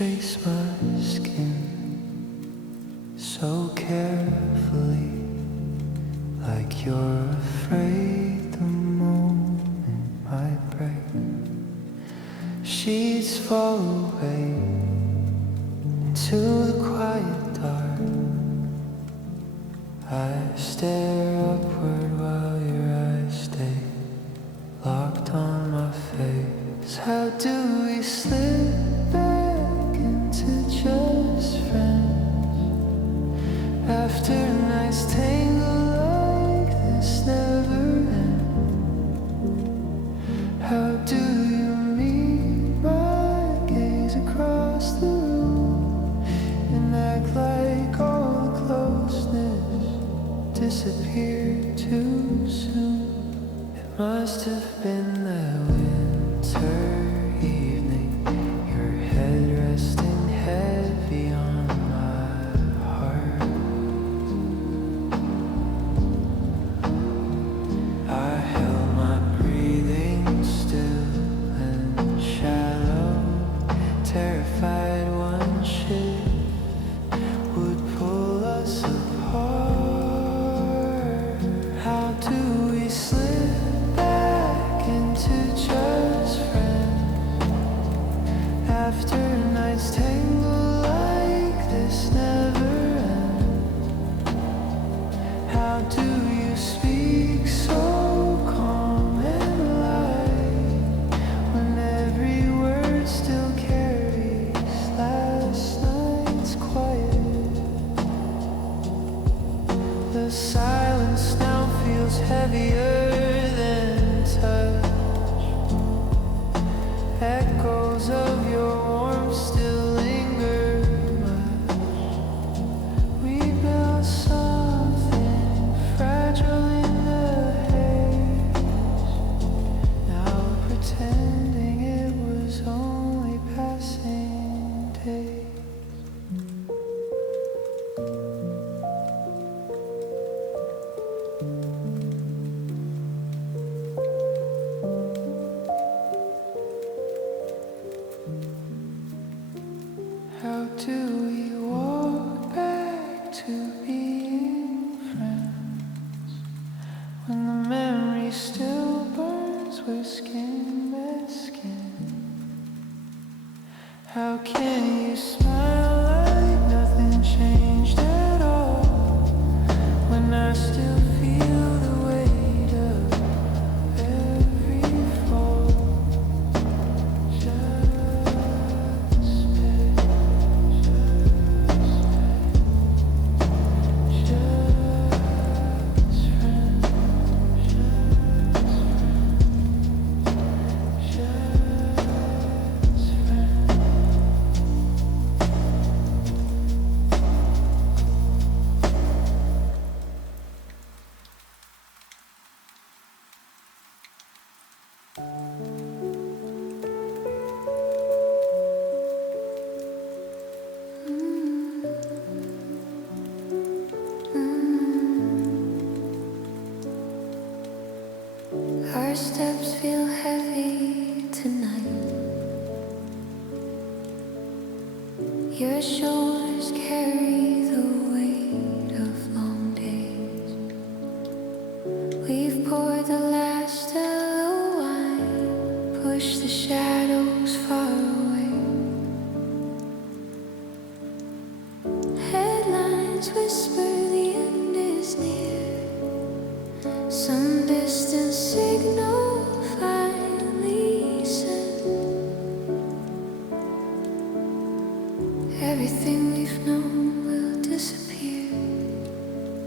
trace my skin so carefully, like you're afraid the moment might break. Sheets fall away into the quiet dark. I stare upward while your eyes stay locked on my face. How do we slip back into just friends after nights tangle like this never end? How do you meet my gaze across the room and act like all the closeness disappeared too soon? It must have been that winter evening, your head resting heavy on my heart. I held my breathing still and shallow, terrified one shift would pull us apart. How do we slip back into just friends after nights tangle like this never end? How do you speak so calm and light when every word still carries last night's quiet? The silence now feels heavier than touch. Echoes of your warmth still linger much. We built something fragile in the haze, now pretending it was only passing days. How do we walk back to being friends when the memory still burns? We're skin by skin. How can you smile like nothing changed at all when I still feel the weight of every fall? Our steps feel heavy tonight. Your shoulders carry the weight of long days. We've poured the last of the wine, pushed the shadows far away. Headlines whisper the end is near. Some distant signal finally sent. Everything we've known will disappear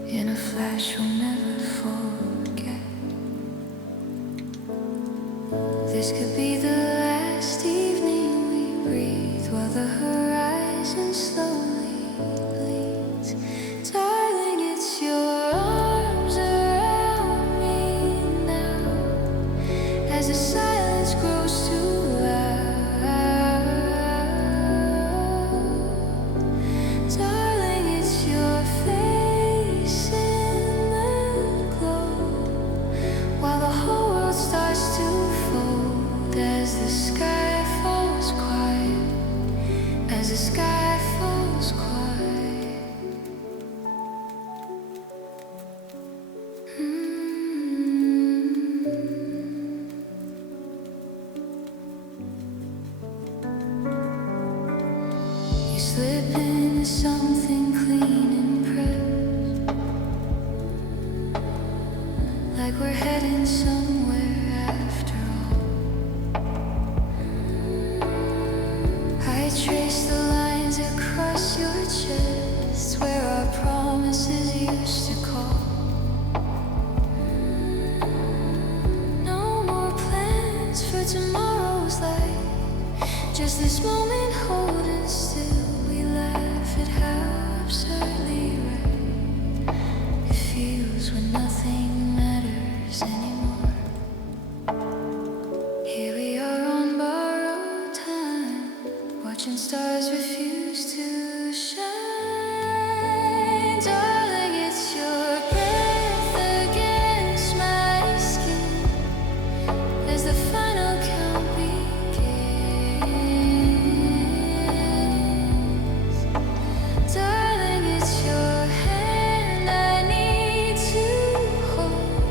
in a flash we'll never forget. This could be the last evening we breathe while the horizon slowly bleeds. Darling, it's your arms around me now as the silence grows too loud. Darling, it's your face in the glow while the whole world starts to fold as the sky falls quiet like we're heading somewhere after all. I trace the lines across your chest where our promises used to call. No more plans for tomorrow's light, just this moment holding still. We laugh at how absurdly right it feels when nothing matters anymore. Here we are on borrowed time, watching stars refuse to shine. Darling, it's your breath against my skin as the final count begins. Darling, it's your hand I need to hold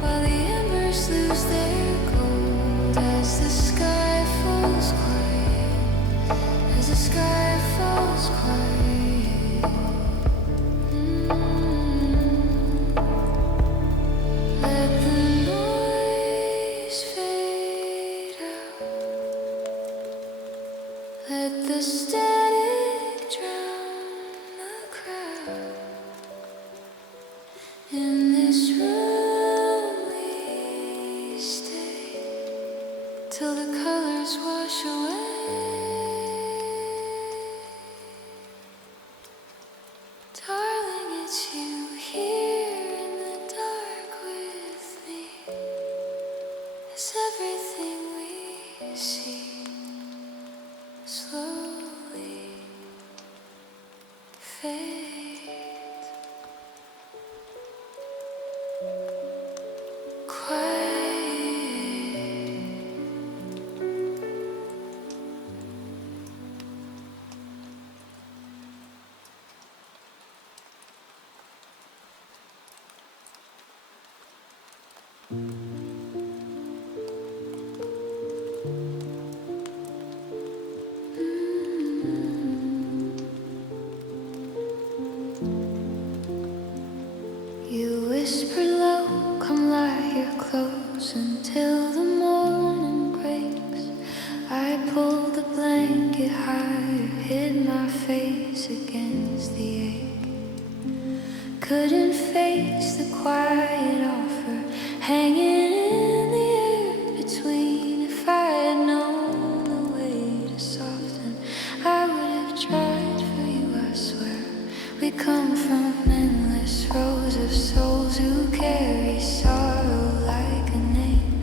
while the embers lose their gold as the sky falls quiet, as the sky falls quiet. Let the noise fade out, let the static drown the crowd. In this room we stay till the colors wash away. Darling, it's you here in the dark with me. As everything we see slowly fades. You whisper low, come lie here close until the morning breaks. I pulled the blanket higher, hid my face against the ache. Couldn't face the quiet offer hanging in the air between. If I had known the way to soften, I would have tried for you, I swear. We come from endless rows of souls who carry sorrow like a name,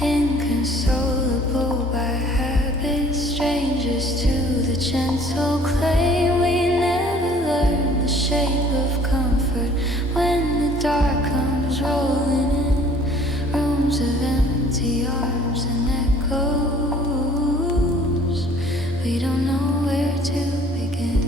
inconsolable by habit, strangers to the gentle claim. We never learn the shape of comfort when the dark comes rolling in. Rooms of empty arms and echoes. We don't know where to begin.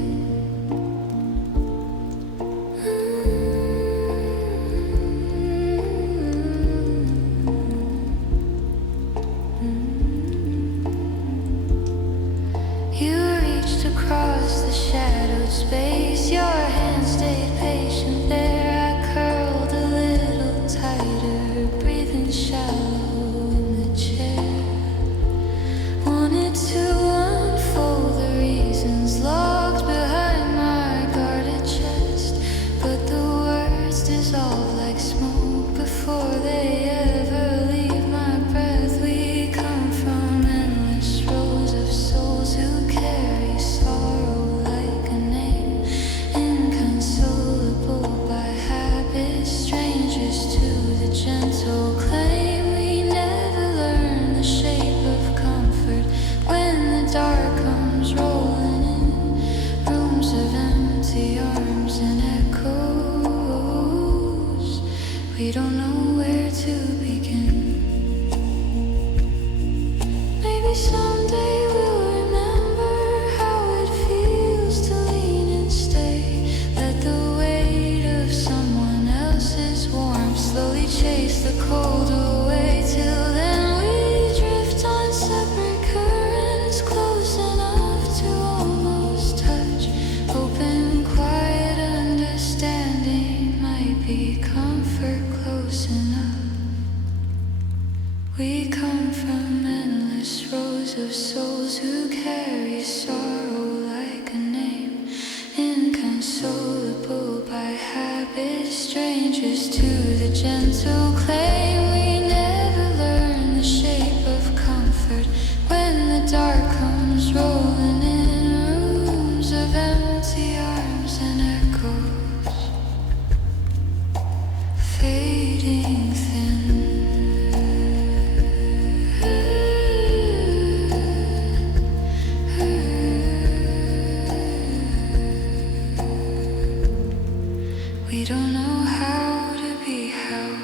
to carry sorrow like a name, inconsolable by habit, strangers to the gentle claim. We never learn the shape of comfort when the dark comes rolling in, rooms of empty arms and echoes fading thin. We don't know how to be held.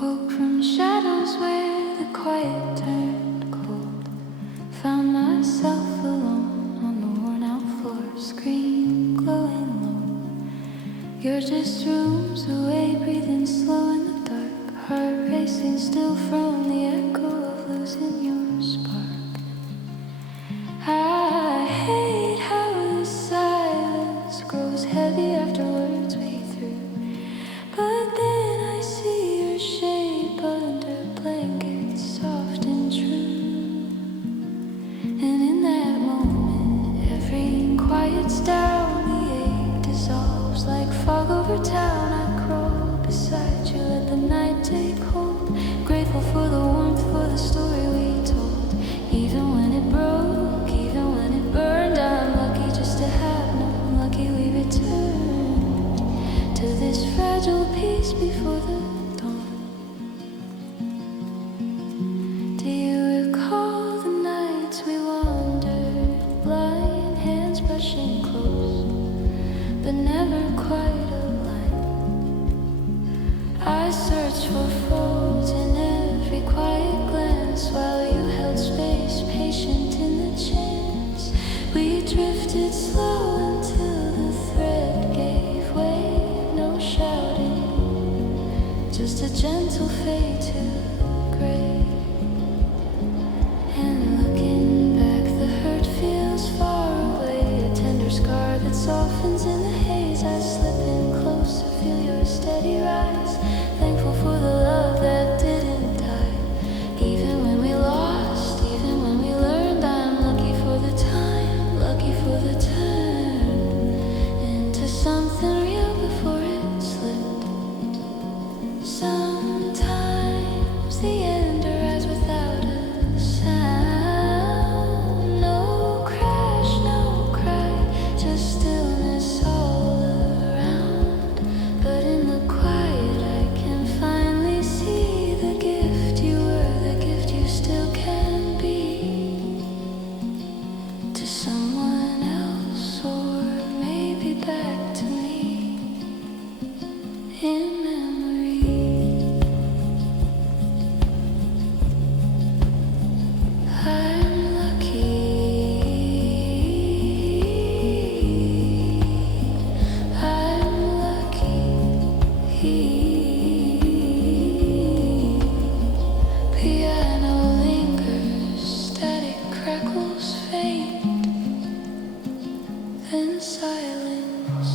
Woke from shadows where the quiet turned cold. Found myself alone on the worn out floor, screen glowing low. You're just rooms away, breathing slow in the dark, heart racing still from the echo of losing your spark. I hate how the silence grows heavy after words we threw, but then I see your shape under blankets, soft and true. And in that moment, everything quiets down, the ache dissolves like fog over town. I crawl beside you, let the night take hold, grateful for the warmth, for the story we told. Even when it broke, even when it burned, I'm lucky just to have known, lucky we returned to this fragile peace before the dawn. Do you recall the nights we wandered, blind hands brushing close, but never quite aligned? I searched for fault in every quiet glance, while you held space, patient in the chance. We drifted slow until the thread gave way, no shouting, just a gentle fade to gray. And looking back, the hurt feels far away, a tender scar that softens in the haze. I slip in closer, feel your steady rise, thankful for the love that didn't die. Even when we lost, even when we learned, I'm lucky for the time, lucky for the turn into something real before it slipped. Sometimes the end arrives without a sound, no crash, no cry, just stillness all around. But in the quiet I can finally see the gift you were, the gift you still can be, to someone else or maybe back to me in memory. I'm lucky, I'm lucky. Piano lingers, static crackles faint, then silence.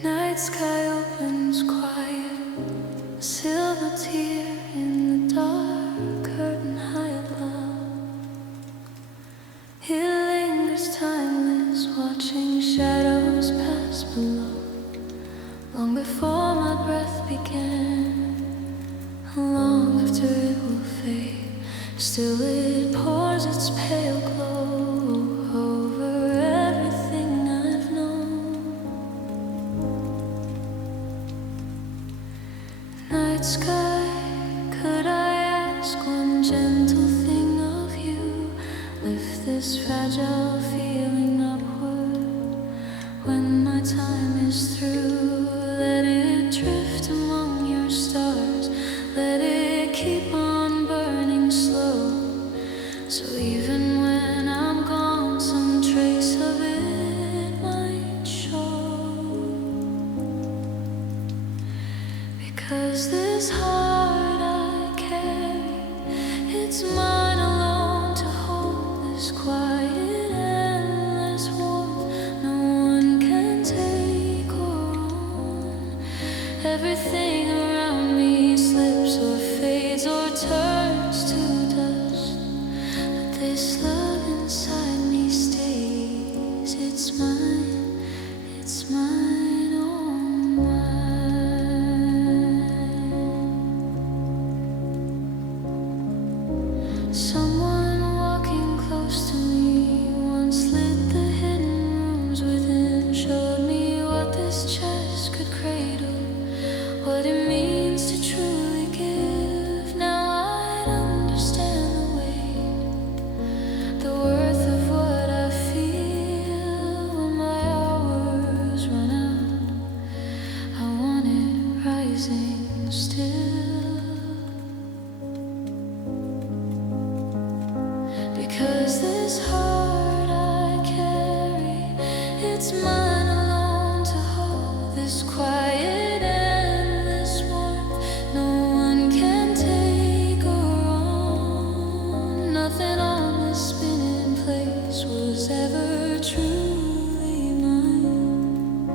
Night sky opens quiet, a silver tear in the dark, curtain high above. It lingers timeless, watching shadows pass below. Long before my breath began, long after it will fade, still it pours its pale glow over everything sky, could I ask one gentle thing of you? Lift this fragile feeling upward. When my time is through, let it drift among your stars. Let it keep on burning slow. So even when I'm gone, some trace of it might show. Because this heart I carry, it's mine alone to hold. This quiet, endless warmth no one can take or own. Everything around me slips or fades or turns to dust, but this love inside me stays. It's mine, it's mine, all mine. Someone walking close to me once lit the hidden rooms within, showed me what this chest could cradle, what it means to truly give. Now I understand the weight, the worth of what I feel. When my hours run out, I want it rising still. Because this heart I carry, it's mine alone to hold. This quiet, endless warmth no one can take or own. Nothing on this spinning place was ever truly mine,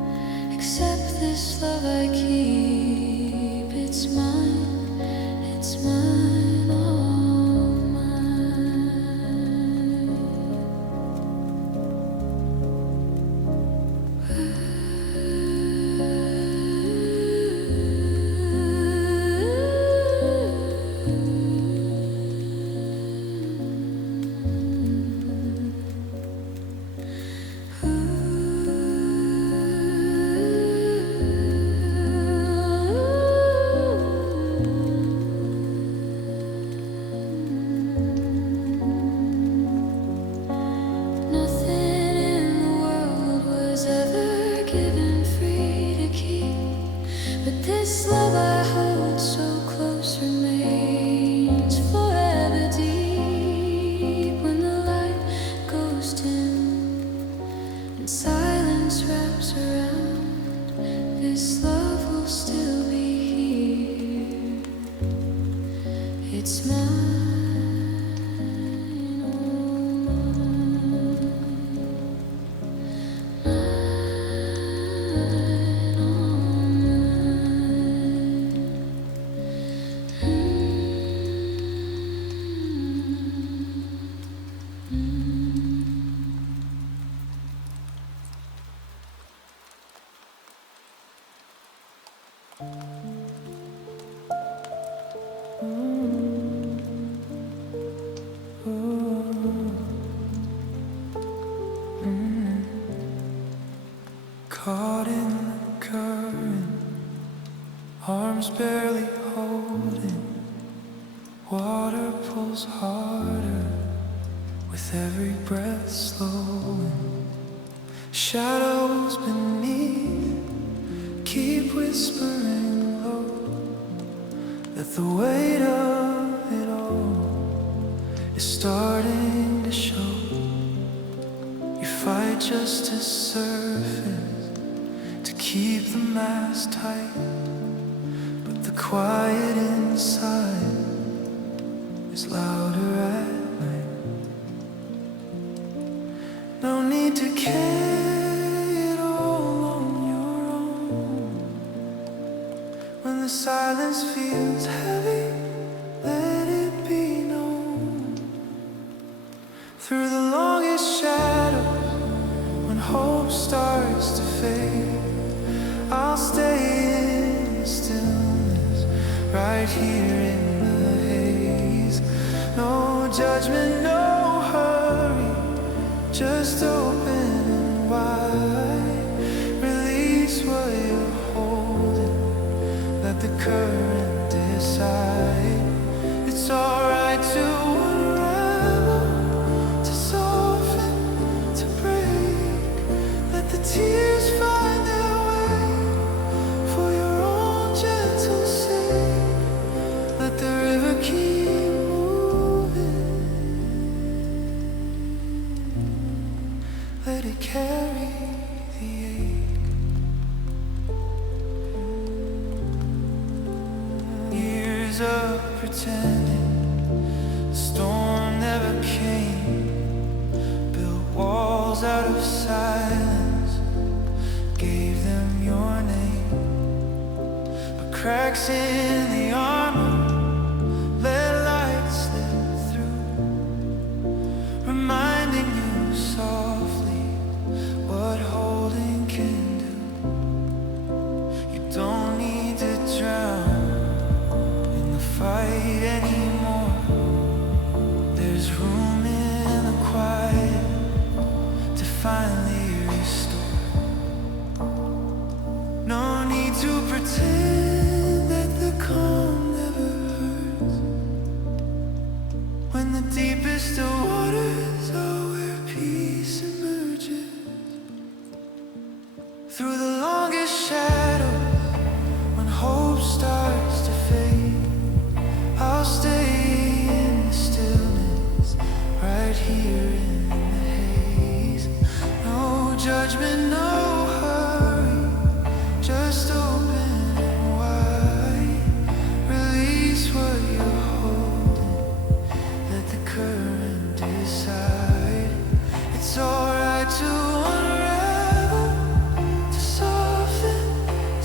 except this love I keep. It's mine, it's mine, all Nothing in the world was ever given free to keep, but this love I hold so close remains forever deep. When the light goes dim and silence wraps around, this love will still be here. It's mine, all mine. Mine, all mine. Caught in the current, arms barely holding. Water pulls harder with every breath slowing. Shadows beneath keep whispering low that the weight of it all is starting to show. You fight just to surface, to keep the mask tight, but the quiet inside is louder at night. No need to carry it all on your own. When the silence feels heavy, let it be known. Through the longest shadows, when hope starts to fade, I'll stay in the stillness, right here in the haze. No judgment, no hurry, just open and wide. Release what you're holding, let the current decide it's alright to unravel, to soften, to break. Let the tears find their way for your own gentle sake. Let the river keep moving. Let it carry the ache. Years of pretending the storm never came. Built walls out of silence, gave them your name. But cracks in the armor let light slip through, reminding you softly what holding can do. You don't need to drown in the fight anymore. There's room in the quiet to finally restore. No need to pretend that the calm never hurts, when the deepest of waters are where peace emerges. Through the longest shadows, when hope starts to fade, I'll stay in the stillness, right here in the haze. No judgment, no hurry, just open and wide. Release what you're holding, let the current decide. It's alright to unravel, to soften,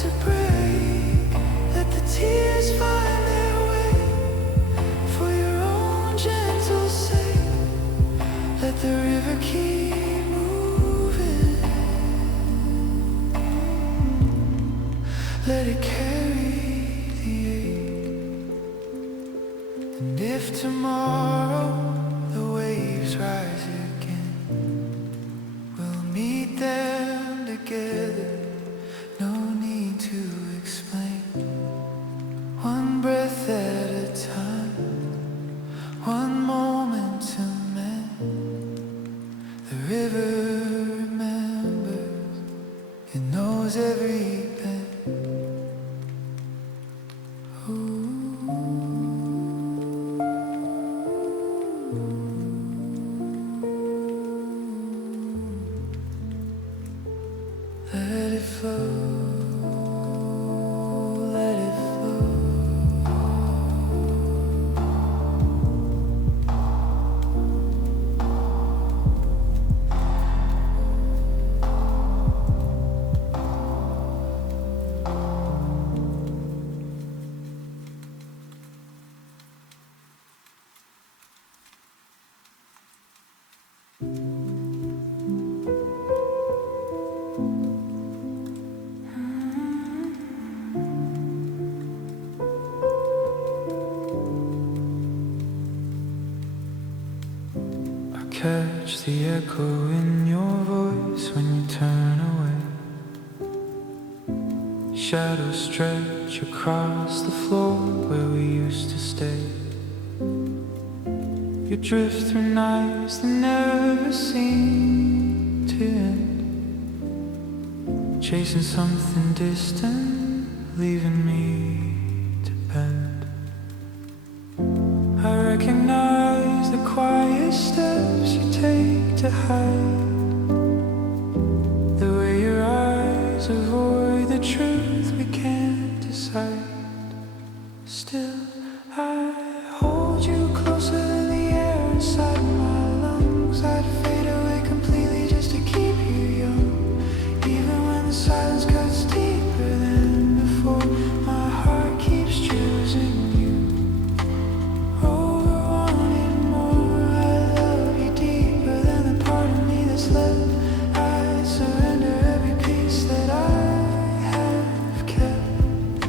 to break. Let the tears find their way for your own gentle sake. Let the river keep moving. Let it carry the ache. And if tomorrow the waves rise again, we'll meet them together. No need to explain. One breath at a time, one moment to mend. The river remembers, it knows every bend. Let it flow, let it flow. Catch the echo in your voice when you turn away. Shadows stretch across the floor where we used to stay. You drift through nights that never seem to end, chasing something distant, leaving me to bend. I recognize the quiet steps you take to hide, the way your eyes avoid the truth we can't decide. Still, I hold you closer than the air inside my lungs. I'd fade away completely just to keep you young, even when the silence cuts deeper than before. My heart keeps choosing you over wanting more. I love you deeper than the part of me that's left. I surrender every piece that I have kept.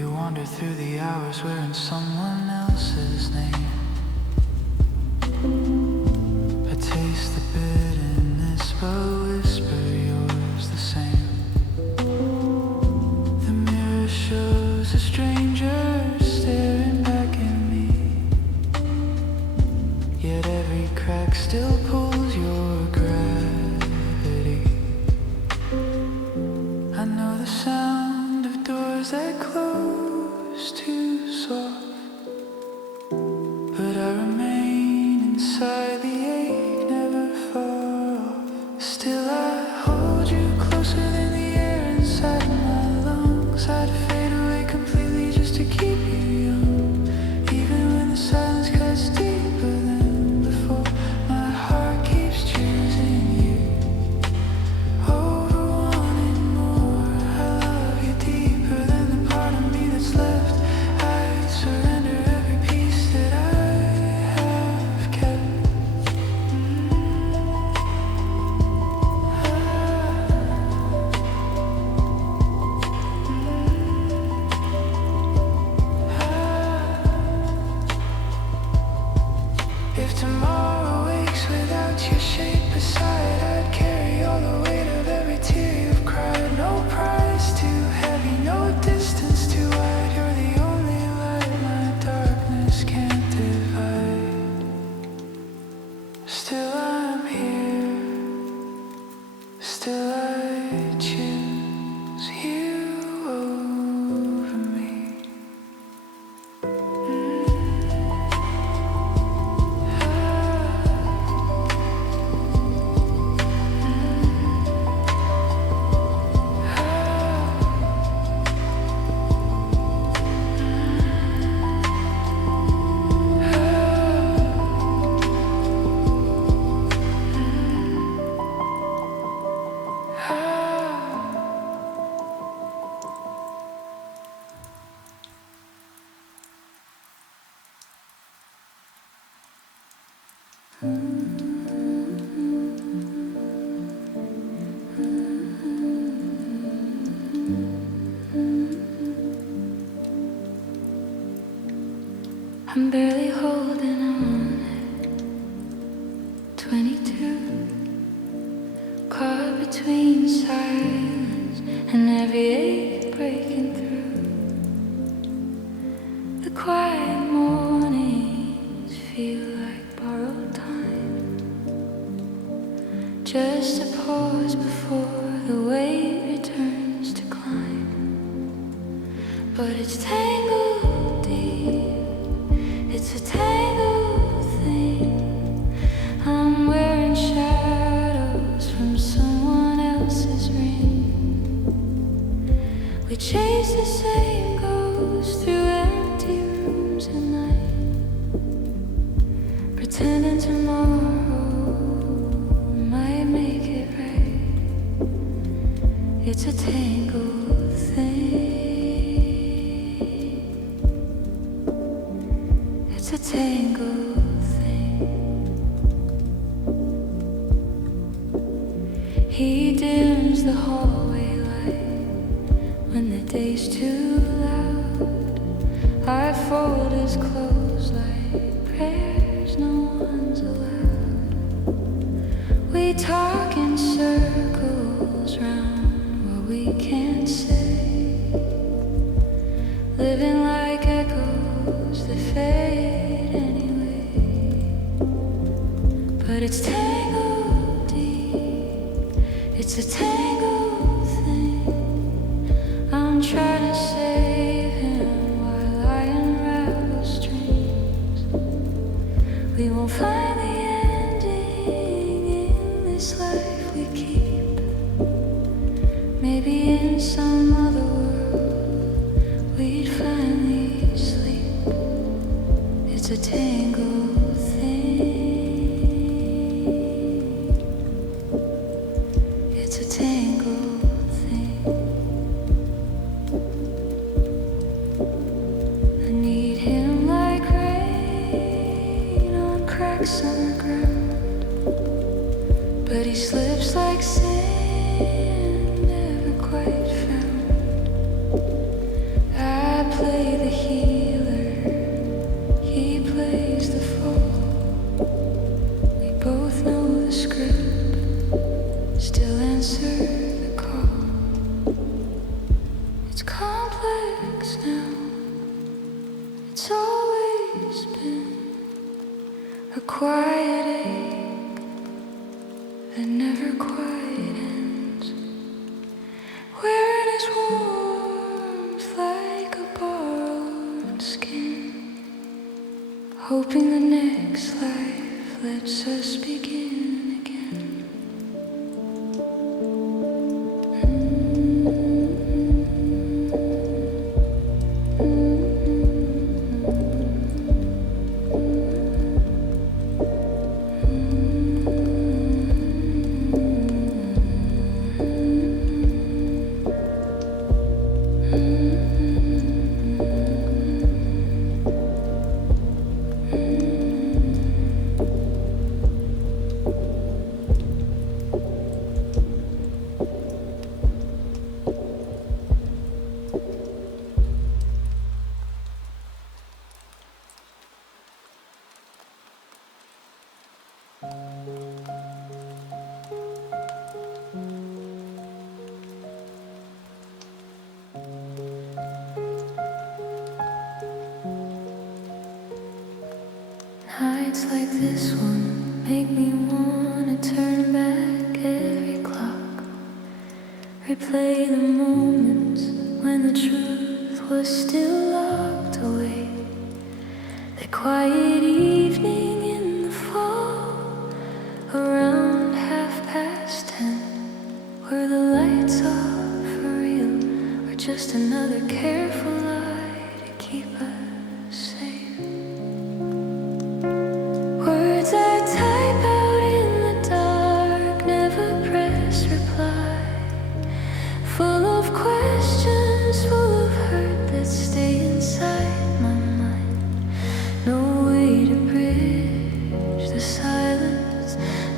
You wander through the hours wearing someone else's name. I taste the bitterness but whisper yours the same. The mirror shows a stranger staring back at me, yet every crack still pulls your gravity. I know the sound of doors that close too soft, but I remain inside, the ache never far off. Still I hold you closer than the air inside my lungs. I'd fade away completely just to keep you young, even when the silence cuts deeper than before. My heart keeps choosing you over wanting more. I love you deeper than the part of me that's left. I surrender every piece that I have kept. If tomorrow wakes without your shape beside, I'd carry all the weight of every tear you've cried. No prize too heavy, no distance too wide. You're the only light my darkness can't divide. Still I'm here, still I choose you over me. I'm barely holding on at 22, caught between silence and every ache breaking through. The quiet mornings feel like borrowed time, just a pause before the wave returns to climb. But it's tangled deep, it's a tangled thing. I'm wearing shadows from someone else's ring. We chase the same ghosts through empty rooms at night, pretending tomorrow might make it right. It's a tangled thing. It's a tangled thing. He dims the hallway light when the day's too loud. I fold his clothes like prayers no one's allowed. We talk in circles round what we can't say, living like echoes that fade anyway. But it's tangled deep, it's a tangled thing. I'm trying to save him while I unravel strings. We won't find the ending in this life we keep. Maybe in some other world we'd finally sleep. It's a tangled thing. It's a tangled It's always been a quiet ache that never quite ends, wearing its warmth like a borrowed skin, hoping the next life lets us begin again. Nights like this one make me wanna turn back every clock, replay the moments when the truth was still locked away. The quiet evening in the fall, around 10:30, were the lights off for real, or just another careful lie to keep us safe? Words I type out in the dark, never press reply, full of questions, full of hurt that stay inside my mind. No way to bridge the silence,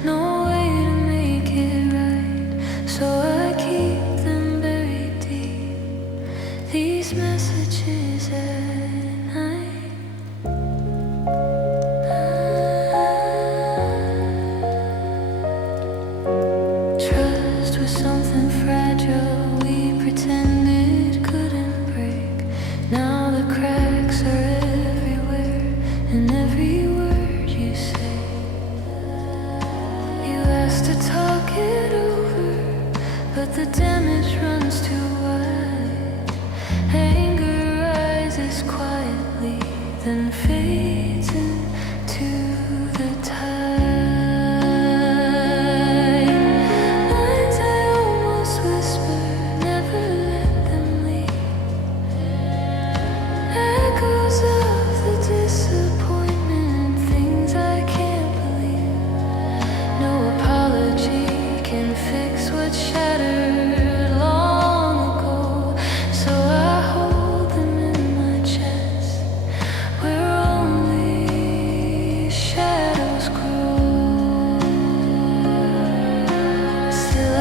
no way to make it right, so I keep them buried deep, these messages at night. Trust was something fragile we pretended couldn't break. Now the cracks are everywhere in every word you say. You asked to talk it over, but the damage runs too wide. Anger rises quietly, then fades into the tide. Lines I almost whisper, never let them leave. Echoes of the disappointment, things I can't believe. No apology can fix what shattered long ago, so I hold them in my chest, where only shadows grow. Still I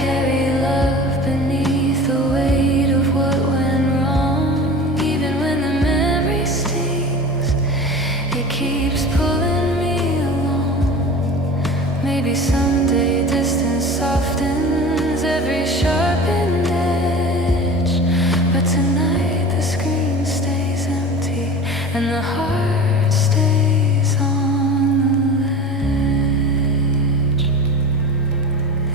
carry love beneath the weight of what went wrong. Even when the memory stings, it keeps pulling me along. Maybe someday distance softens every sharpened edge, but tonight the screen stays empty and the heart stays on the ledge.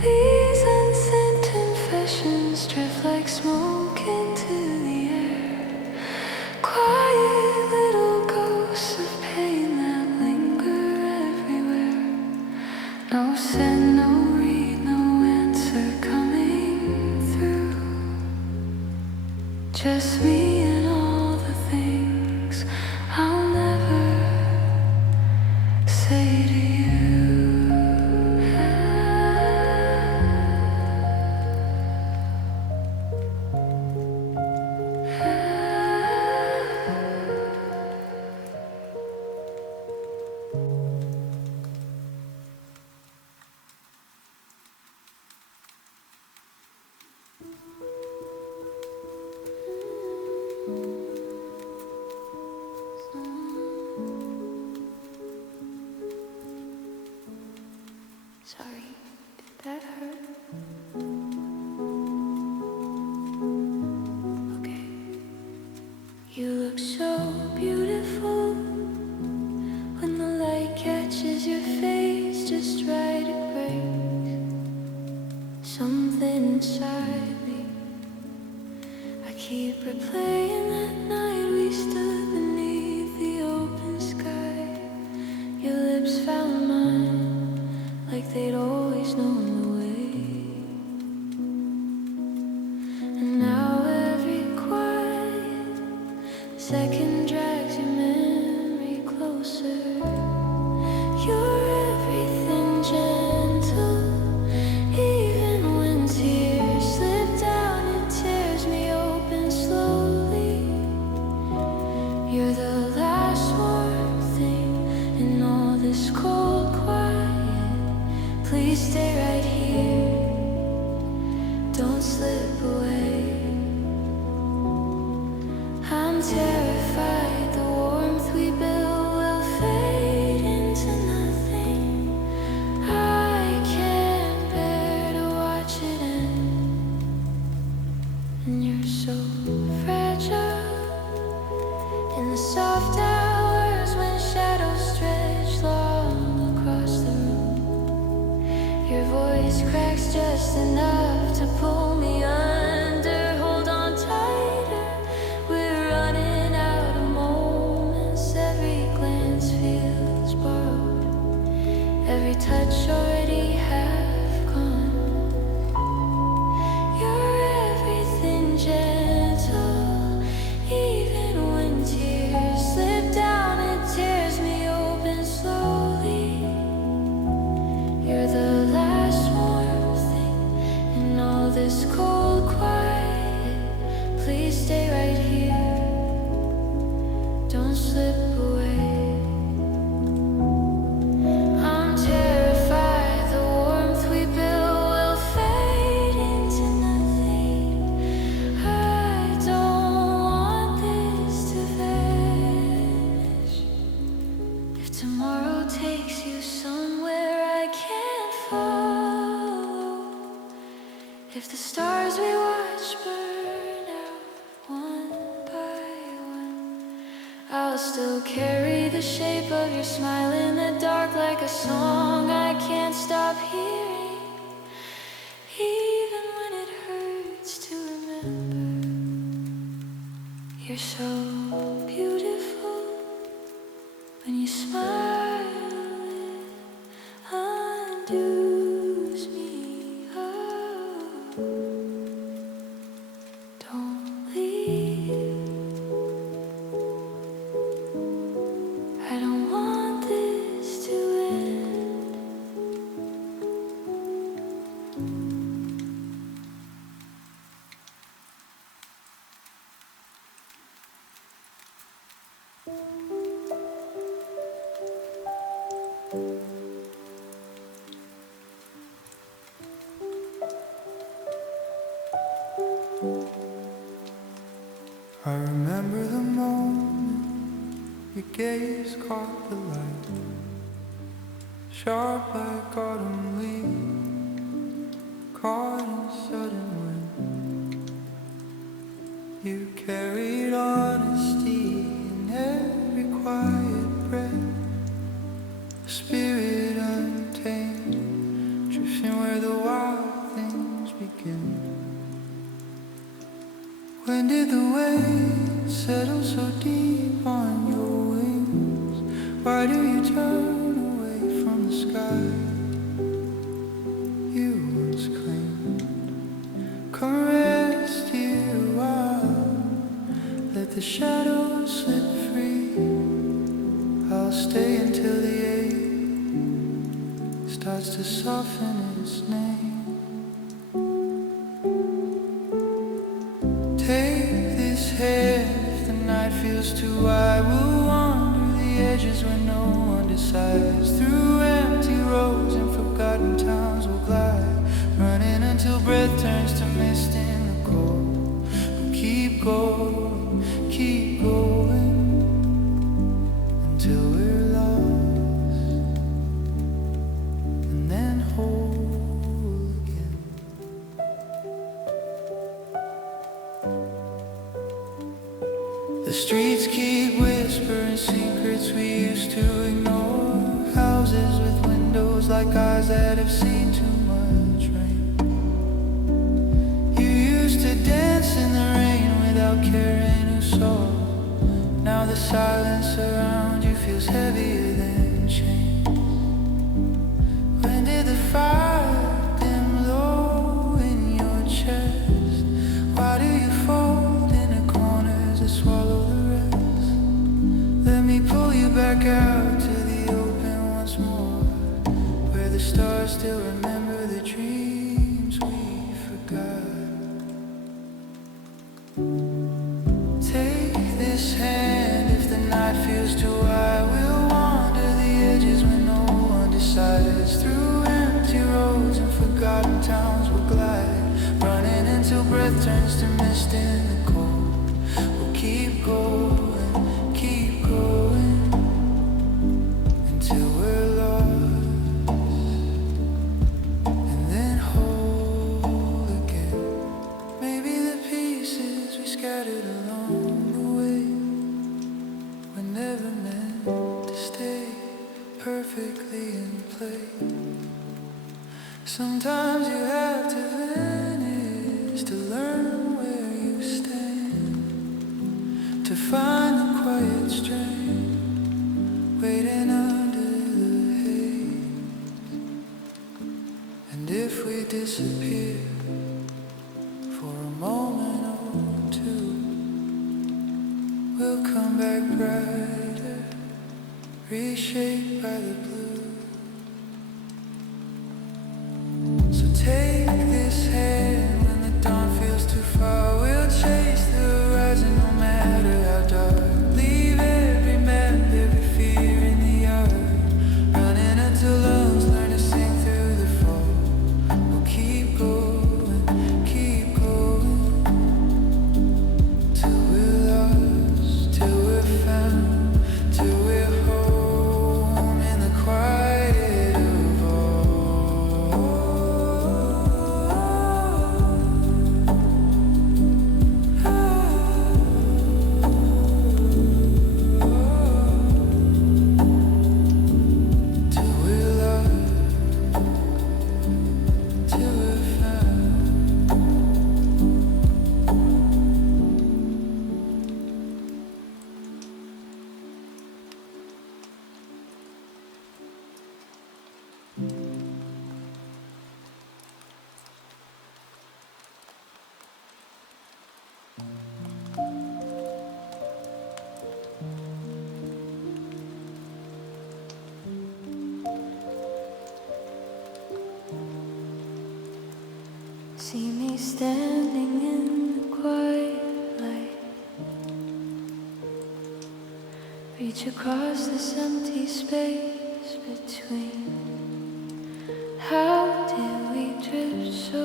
These unsent confessions drift like smoke into the air, quiet little ghosts of pain that linger everywhere. No send, no read, no answer coming through. Just me and all the things I'll never look so beautiful when the light catches your face just right. It breaks something inside me. I keep replaying that night we stood beneath the open sky. Your lips found mine like they'd always known the way. And now every quiet second drags your memory closer. You're everything gentle, even when tears slip down, it tears me open slowly. You're the last warm thing in all this cold quiet. Please stay right here, don't slip away. I'm terrified the warmth we built will fade into nothing. I can't bear to watch it end. And you're so fragile in the soft hours when shadows stretch long across the room. Your voice cracks just enough to pull me under. Hold on tighter, we're running out of moments. Every glance feels borrowed, every touch already half gone. You're everything gentle, even when tears slip down, it tears me open slowly. You're the last warm thing in all this cold quiet. Please stay right here, don't slip away. I'm terrified the warmth we built will fade into nothing. I don't want this to vanish. If tomorrow takes you somewhere I can't follow, if the stars we watch burn out one by one, I'll still carry the shape of your smile in the dark like a song I can't stop hearing, even when it hurts to remember. You're so beautiful when you smile, it undoes me. Oh, don't leave. I don't want this to end. I remember the moment your gaze caught the light, sharp like autumn leaves, caught in sudden wind. You carried honesty in every quiet breath, a spirit untamed, drifting where the wild things begin. When did the waves settle so deep on your wings? Why do you turn away from the sky you once claimed? Come rest here a while, let the shadows slip free. I'll stay until the ache starts to soften its name. Take this head, if the night feels too wide, we'll wander the edges where no one decides. Through empty roads and forgotten towns we'll glide, running until breath turns to mist in the cold. We'll keep going, until we're lost, and then hold streets keep whispering secrets we used to ignore. Houses with windows like eyes that have seen too much rain. You used to dance in the rain without caring who saw. Now the silence around you feels heavier than chains. When did the fire dim low in your chest? Why do you fold into corners and swallow the rest? Let me pull you back out to the open once more, where the stars still remember the dreams we forgot. Take this hand, if the night feels too wide, we'll wander the edges when no one decides. Through empty roads and forgotten towns we'll glide, running until breath turns to mist in the cold. We'll keep going until we're lost, and then whole again. Maybe the pieces we scattered along the way were never meant to stay perfectly in place. Sometimes you have to vanish to learn where you stand, to find the quiet strength waiting under the haze. And if we disappear for a moment or two, we'll come back brighter, reshaped by the blue. So take this hand when the dawn feels too far. We'll chase the horizon no matter how dark. Leave every map, every fear in the yard, running until lungs learn to sing through the fall. We'll keep going till we're lost, till we're found, till we're home in the quiet of all. Till we're lost, till we're found. See me standing in the quiet light, reach across this empty space between. How did we drift so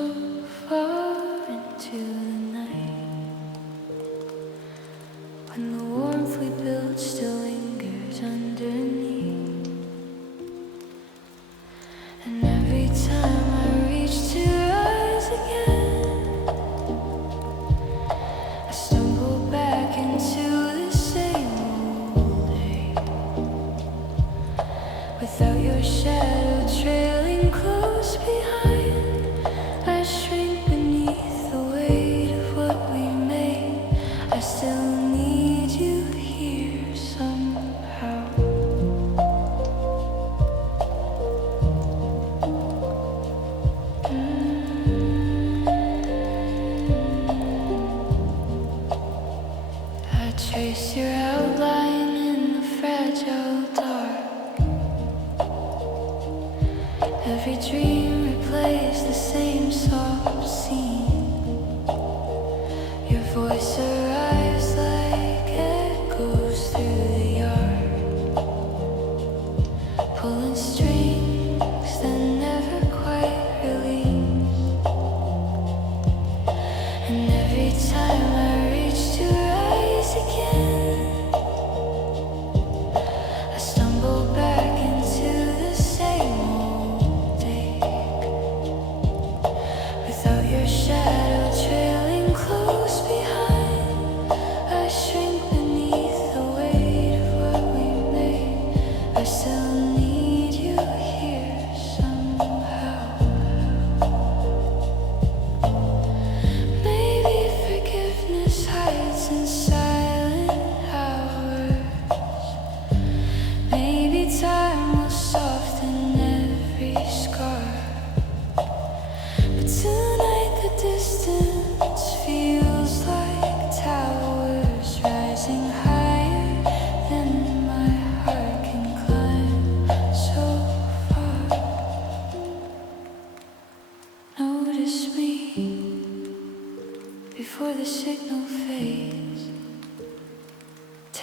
far into the night, when the warmth we built still lingers underneath? And every time I reach to rise again, I stumble back into the same old day, without your shadow trailing close behind. I shrink beneath the weight of what we made. I still need you here somehow. I trace your outline in the fragile dark. Every dream replays the same soft scene. Your voice arrives like echoes through the yard, pulling strings that never quite release. And every time I reach to rise again, I stumble back into the same old day.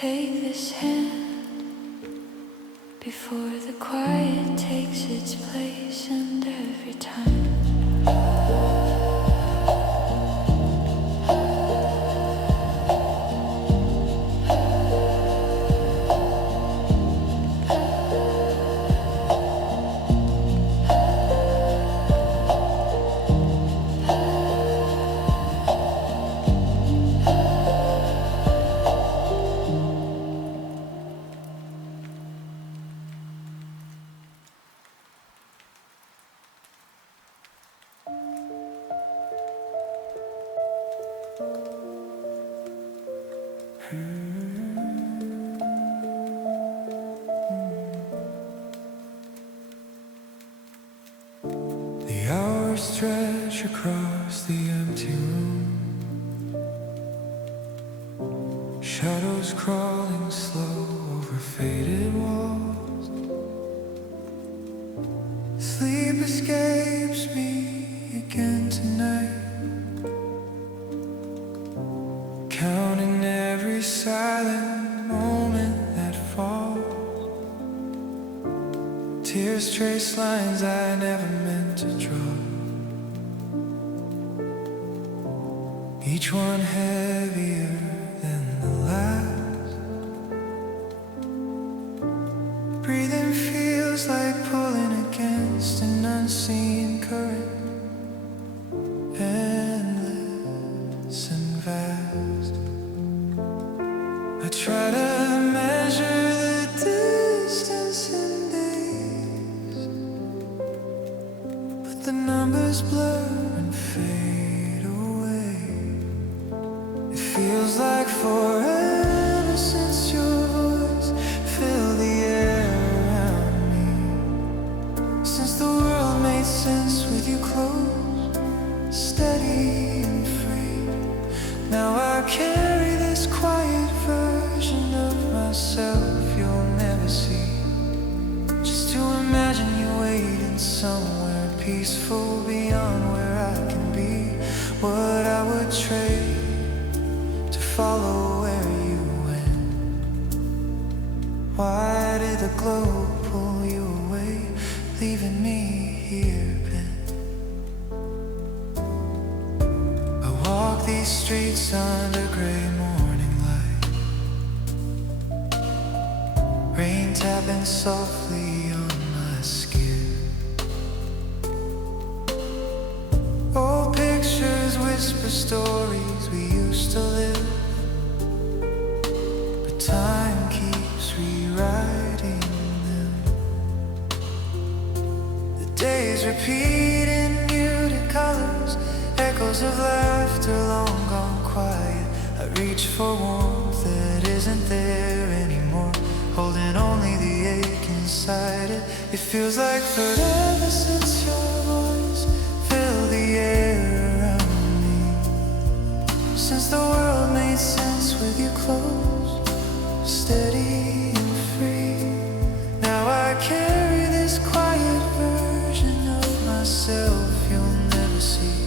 take this hand before the quiet takes its place, and every time the hours stretch across the empty room, shadows crawling slow over faded walls. Sleep escapes me again tonight, counting every silent moment that falls. Tears trace lines I never meant to draw, each one heavier than the last. Breathing feels like pulling against an unseen current, endless and vast. I try to measure the distance in days, but the numbers blur and fade away. It feels like forever since your voice filled the air around me, since the world made sense with you close, steady and free. Now I carry this quiet version of myself you'll never see, just to imagine you waiting somewhere peaceful beyond where I can be. What I would trade to follow where you went. Why did the globe pull you away, leaving me here bent? I walk these streets under gray morning light, rain tapping softly on my skin. Old pictures whisper stories we used to live, but time keeps rewriting them. The days repeat in muted colors, echoes of laughter long gone quiet. I reach for warmth that isn't there anymore, holding only the ache inside it. It feels like forever since your voice filled the air around me, since the world made sense with you close, steady and free. Now I carry this quiet version of myself you'll never see,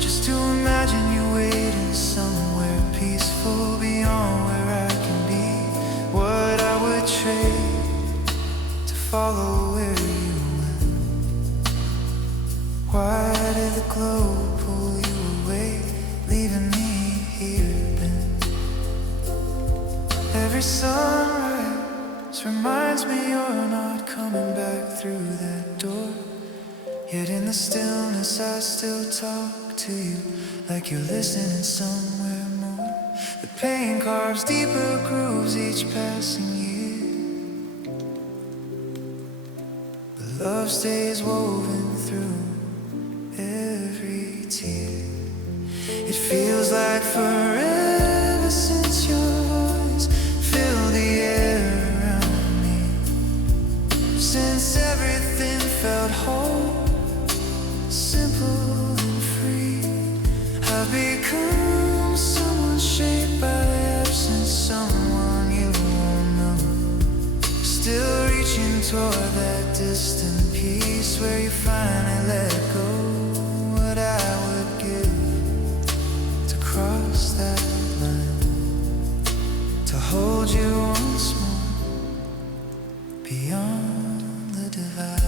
just to imagine you waiting somewhere peaceful beyond where I can be. What I would trade to follow where you went. Why did the globe pull you away, leaving me here bent? Every sunrise reminds me you're not coming back through that door, yet in the stillness I still talk to you like you're listening somewhere more. The pain carves deeper grooves each passing year, but love stays woven through every tear. It feels like forever since your voice filled the air around me, since everything felt whole, simple and free. I've become someone shaped by absence, someone you won't know, still reaching toward that distant peace where you finally let go. What I would give to cross that line, to hold you once more beyond the divide.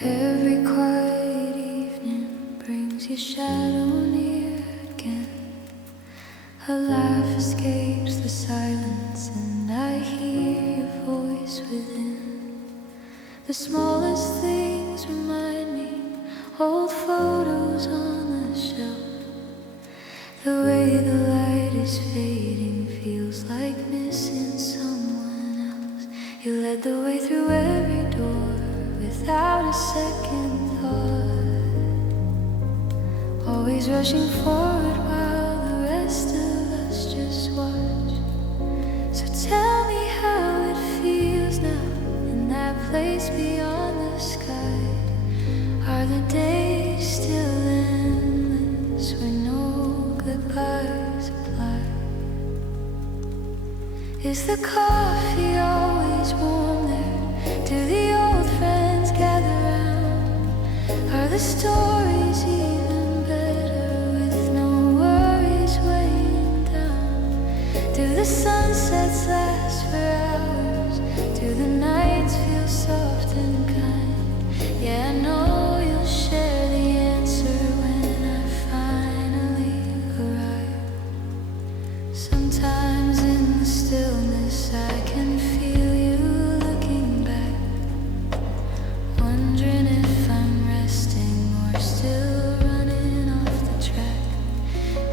Every quiet evening brings your shadow near again. A laugh escapes the silence, and I hear your voice within. The smallest things remind me, old photos on the shelf. The way the light is fading feels like missing someone else. You led the way through every door without a second thought, always rushing forward while the rest of us just watch. So tell me how it feels now in that place beyond the sky. Are the days still endless where no goodbyes apply? Is the coffee always warm there? Do the old friends gather round? Are the stories even better with no worries weighing down? Do the sunsets last for hours? Do the nights feel soft and kind? Yeah, I know you'll share the answer when I finally arrive. Sometimes in the stillness I can feel you looking back, wondering if I'm resting or still running off the track.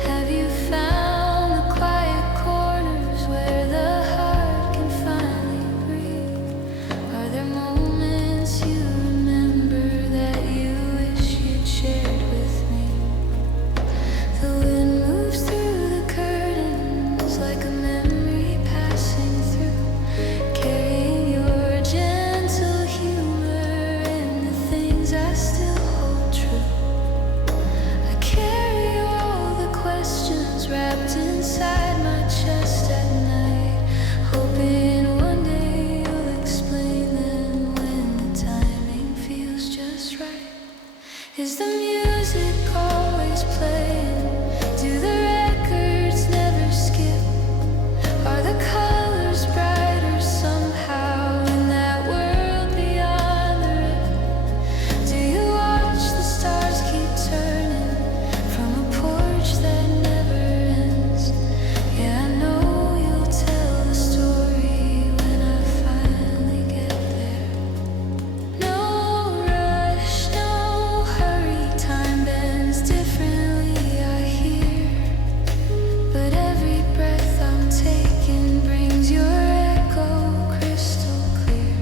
Have you found the quiet corners where the heart can finally breathe? Are there moments you remember that you wish you'd shared with me? The wind moves through the curtains like a memory passing through, carrying your gentle humor in the things I still hold true. I carry all the questions wrapped inside my chest at night, hoping one day you'll explain them when the timing feels just right. Is the music always playing? Do the records never skip? Are the colors brighter somehow in that world beyond the rift? Do you watch the stars keep turning from a porch that never ends? Yeah, I know you'll tell the story when I finally get there. No rush, no hurry, time bends differently, I hear. But every breath I'm taking brings your echo crystal clear.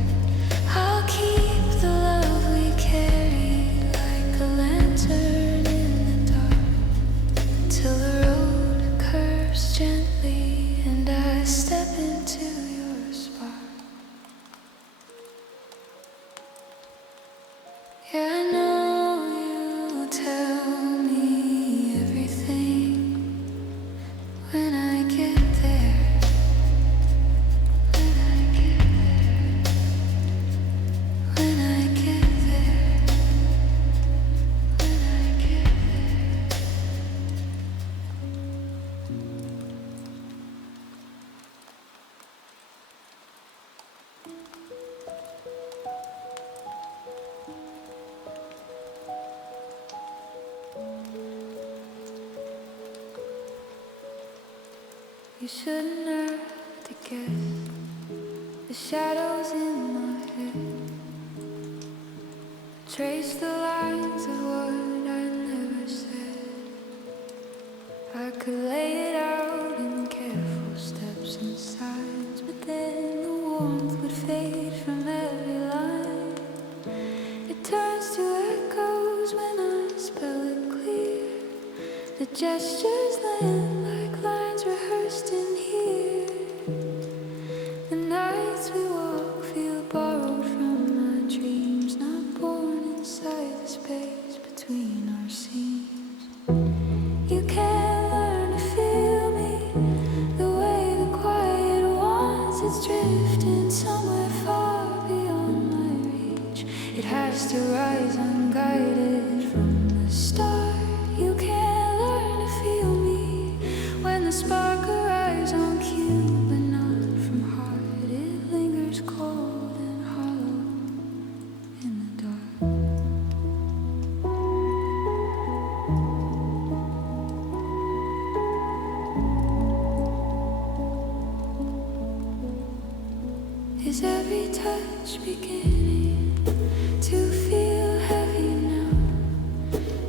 I'll keep the love we carry like a lantern in the dark, till the road curves gently and I step into your spark. Yeah, I know you'll tell me everything when I get there. When I get there. When I get there. When I get there. You shouldn't have to guess the shadows in my head. Trace the lines of what I never said. I could lay it out in Gestures land like lines rehearsed in here. The nights we walk feel borrowed from my dreams, not born inside the space between our seams. You can't learn to feel me the way the quiet wants. It's drifting somewhere far beyond my reach. It has to rise unguided from the start. You can't learn to feel me when the spark arrives on cue, but not from heart. It lingers cold and hollow in the dark. Is every touch beginning to feel heavy now?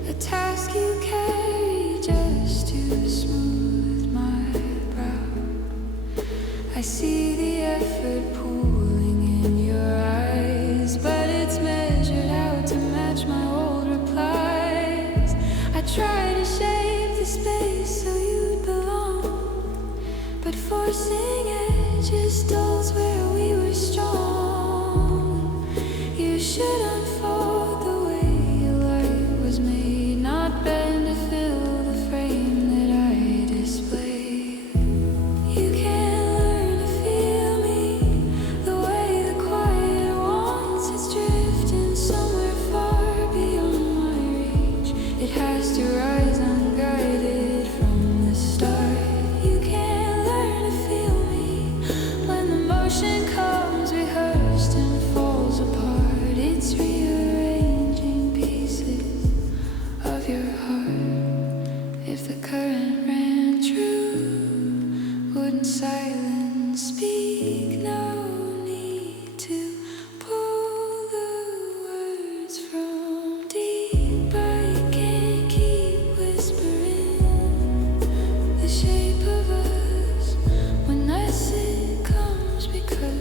A task you carry just to smooth my brow. I see the effort pooling in your eyes, but it's measured out to match my old replies. I try to shape the space so you'd belong, but forcing edges dulls where we were strong. You should unfold the way your light was made, not bend to fill the frame that I displayed. You can't learn to feel me the way the quiet wants. It's drifting somewhere far beyond my reach. It has to rise unguided from the start. You can't learn to feel me when the motion comes rehearsed and falls apart. It's rearranging pieces of your heart. If the current ran true, wouldn't silence speak? No need to pull the words from deep. I can't keep whispering the shape of us when that sit comes, because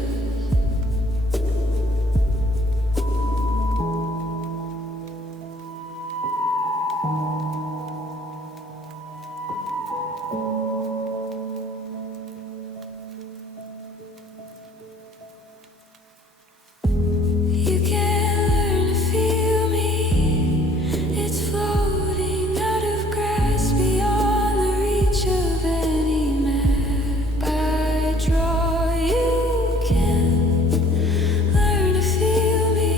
you can't learn to feel me. It's floating out of grasp beyond the reach of any map I draw. You can't learn to feel me.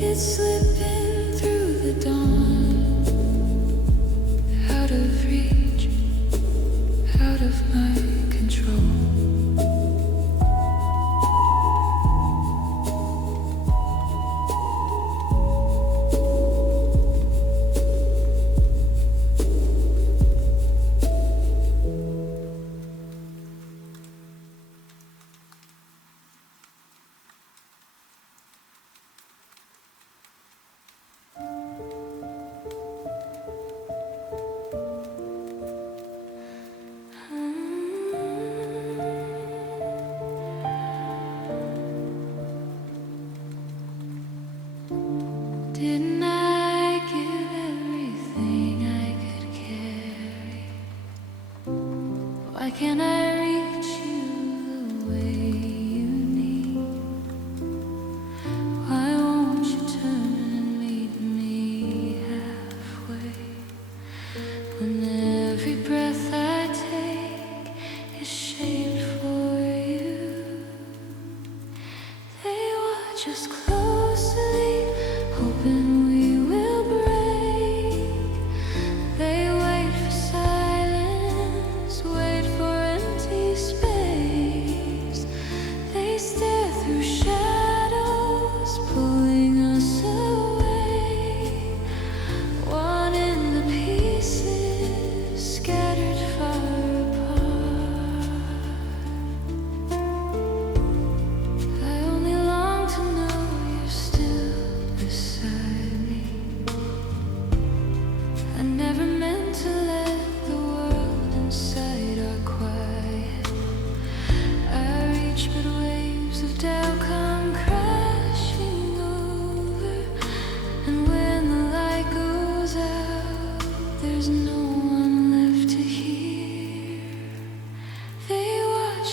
It's slipping through the dawn, out of reach, out of my control. Didn't I give everything I could carry? Why can't I reach you the way you need? Why won't you turn and meet me halfway? When every breath I take is shaped for you. They watch us closely, hoping we will break. They wait for silence, wait for empty space. They stare through shadows, pulling us away. Wanting the pieces scattered far apart. I only long to know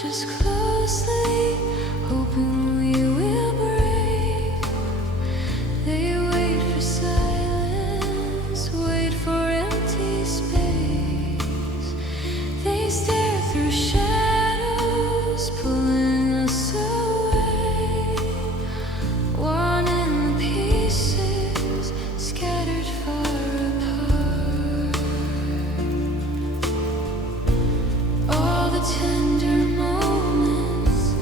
watches closely, hoping we will break. They wait for silence, wait for empty space. They stare through shadows, pulling us away. One in the pieces, scattered far apart. All the tender moments,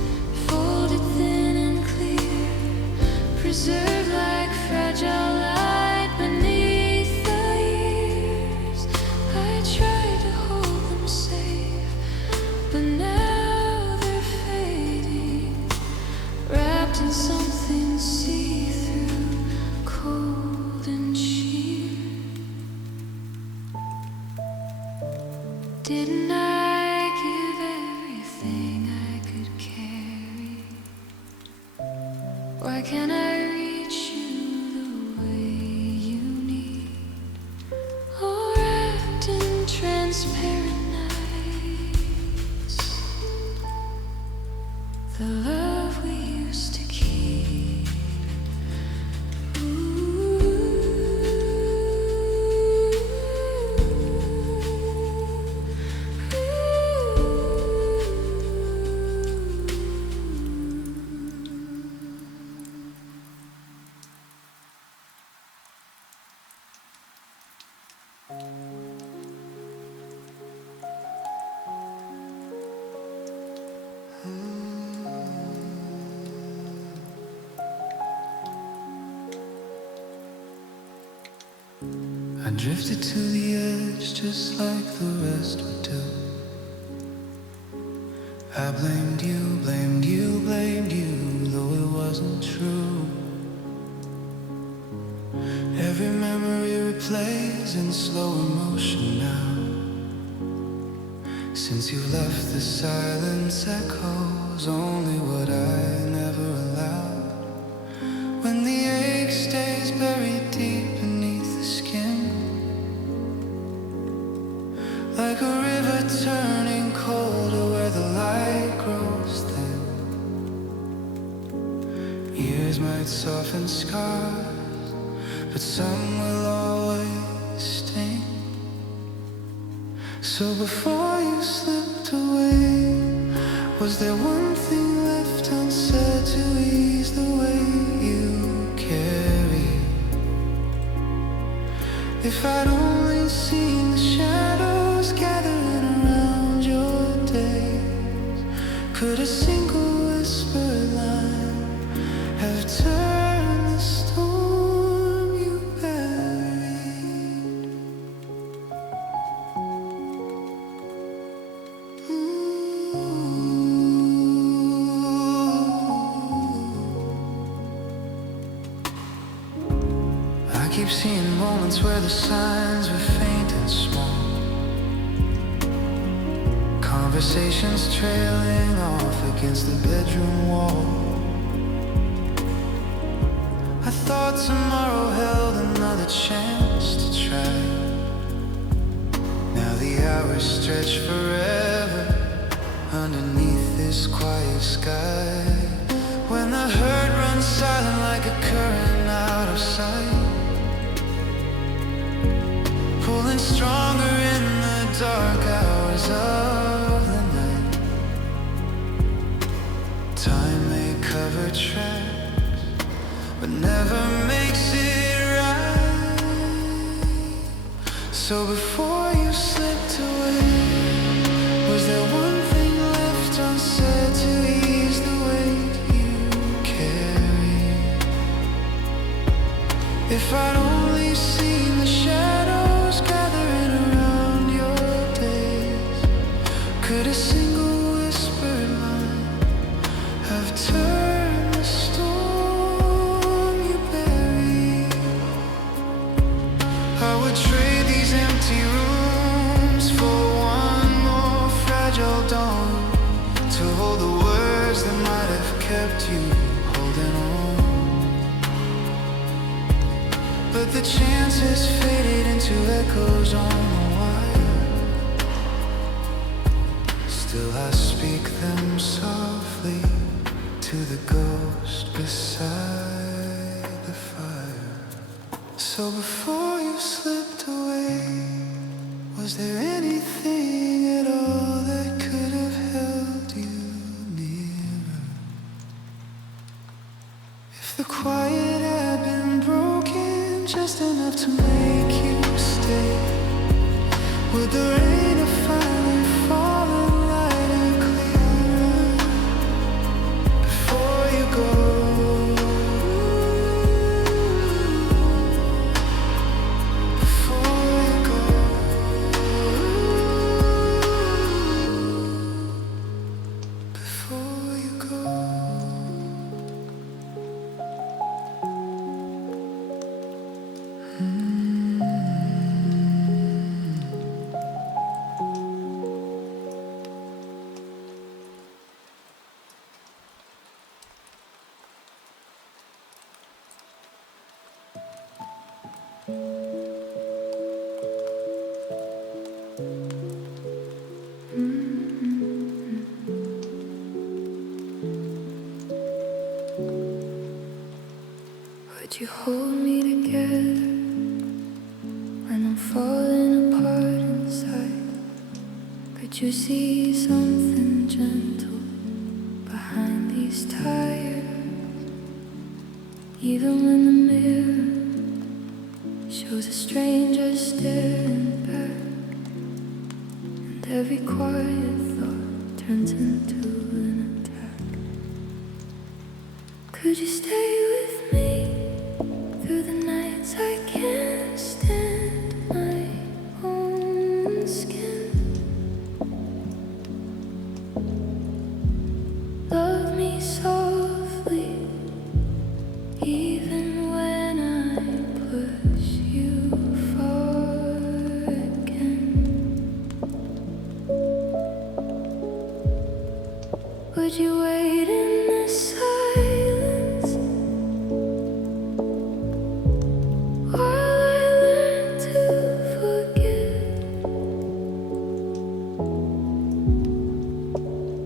folded thin and clear, preserved like fragile light beneath the years. I tried to hold them safe, but now they're fading, wrapped in something see-through, cold and sheer. Didn't I give everything I could carry? Why can't I reach you the way you need? All wrapped in transparent nights, the love we used to keep. I drifted to the edge just like the rest would do. I blamed you, blamed you, blamed you, though it wasn't true. Every memory replays in slow motion now. Since you left, the silence echoes only what I never allowed. When the ache stays buried deep beneath the skin, like a river turning colder where the light grows thin. Years might soften scars, but some will always sting. So before you slipped away, was there one thing left unsaid to ease the weight you carry? If I'd only seen the shadows gathering around your days, could a single whispered line have turned the storm you buried? I keep seeing moments where the signs were faint and small, conversations trailing off against the bedroom wall. I thought tomorrow held another chance to try. Now the hours stretch forever underneath this quiet sky. When the hurt runs silent like a current out of sight, pulling stronger in the dark hours of the night. Time may cover tracks, but never makes it right. So before you slipped away, was there one thing left unsaid to ease the weight you carry? If I'd only seen the shadows gathering around your days, could a single whispered line have turned the storm you buried? I would trade these empty rooms for one more fragile dawn, to hold the words that might have kept you holding on. But the chances faded into echoes on the wire. Still I speak them softly to the ghost beside the fire. So before you slipped away, was there anything at all that could have held you nearer? If the quiet had been broken just enough to make you stay, would the rain have finally fallen lighter, clearer before you go? Before you go. Before you go. Would you hold me together when I'm falling apart inside? Could you see something gentle behind these tires? Even when the mirror shows a stranger staring back, and every quiet thought turns into an attack. Could you stay with me through the nights I can't stand my own skin? Love me softly, even when I push you far again. Would you wait in the silence while I learn to forget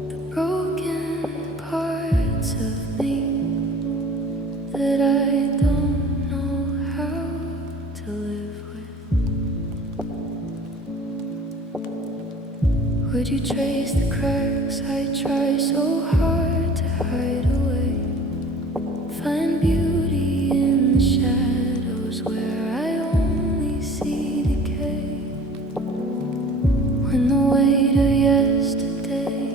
the broken parts of me that I don't know how to live with? Would you trace the cracks I try so hard to hide away? Find beauty in the shadows where I only see decay. When the weight of yesterday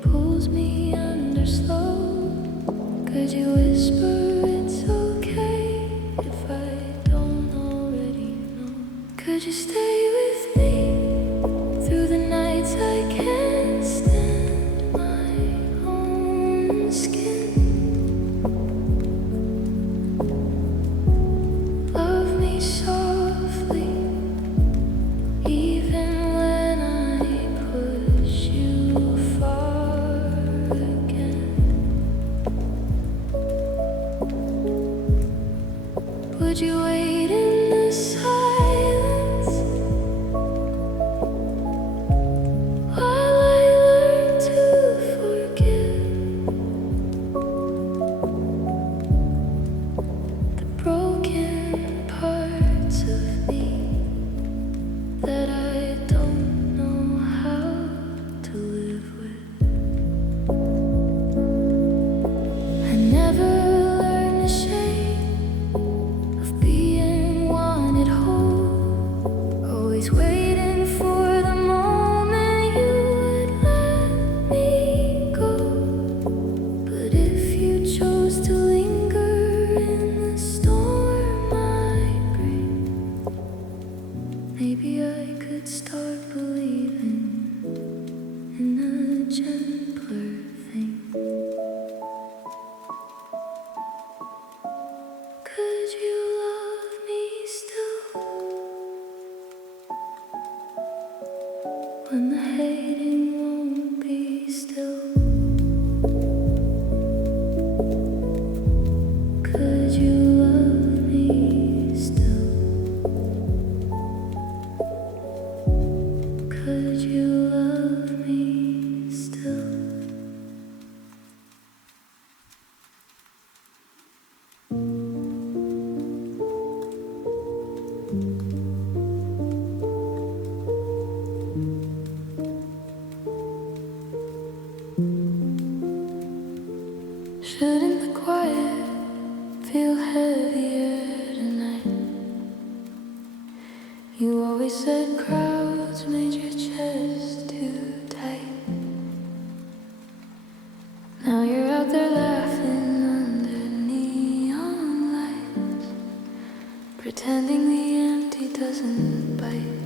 pulls me under slow, could you whisper it's okay if I don't already know? Could you stay with me through the nights I can't stand my own skin? Love me softly, even when I push you far again. Would you wait in the silence while I learn to forgive the broken parts of me that I don't know how to live with? I never learned the shame of being Shouldn't the quiet feel heavier tonight? You always said crowds made your chest too tight. Now you're out there laughing under neon lights, pretending the empty doesn't bite.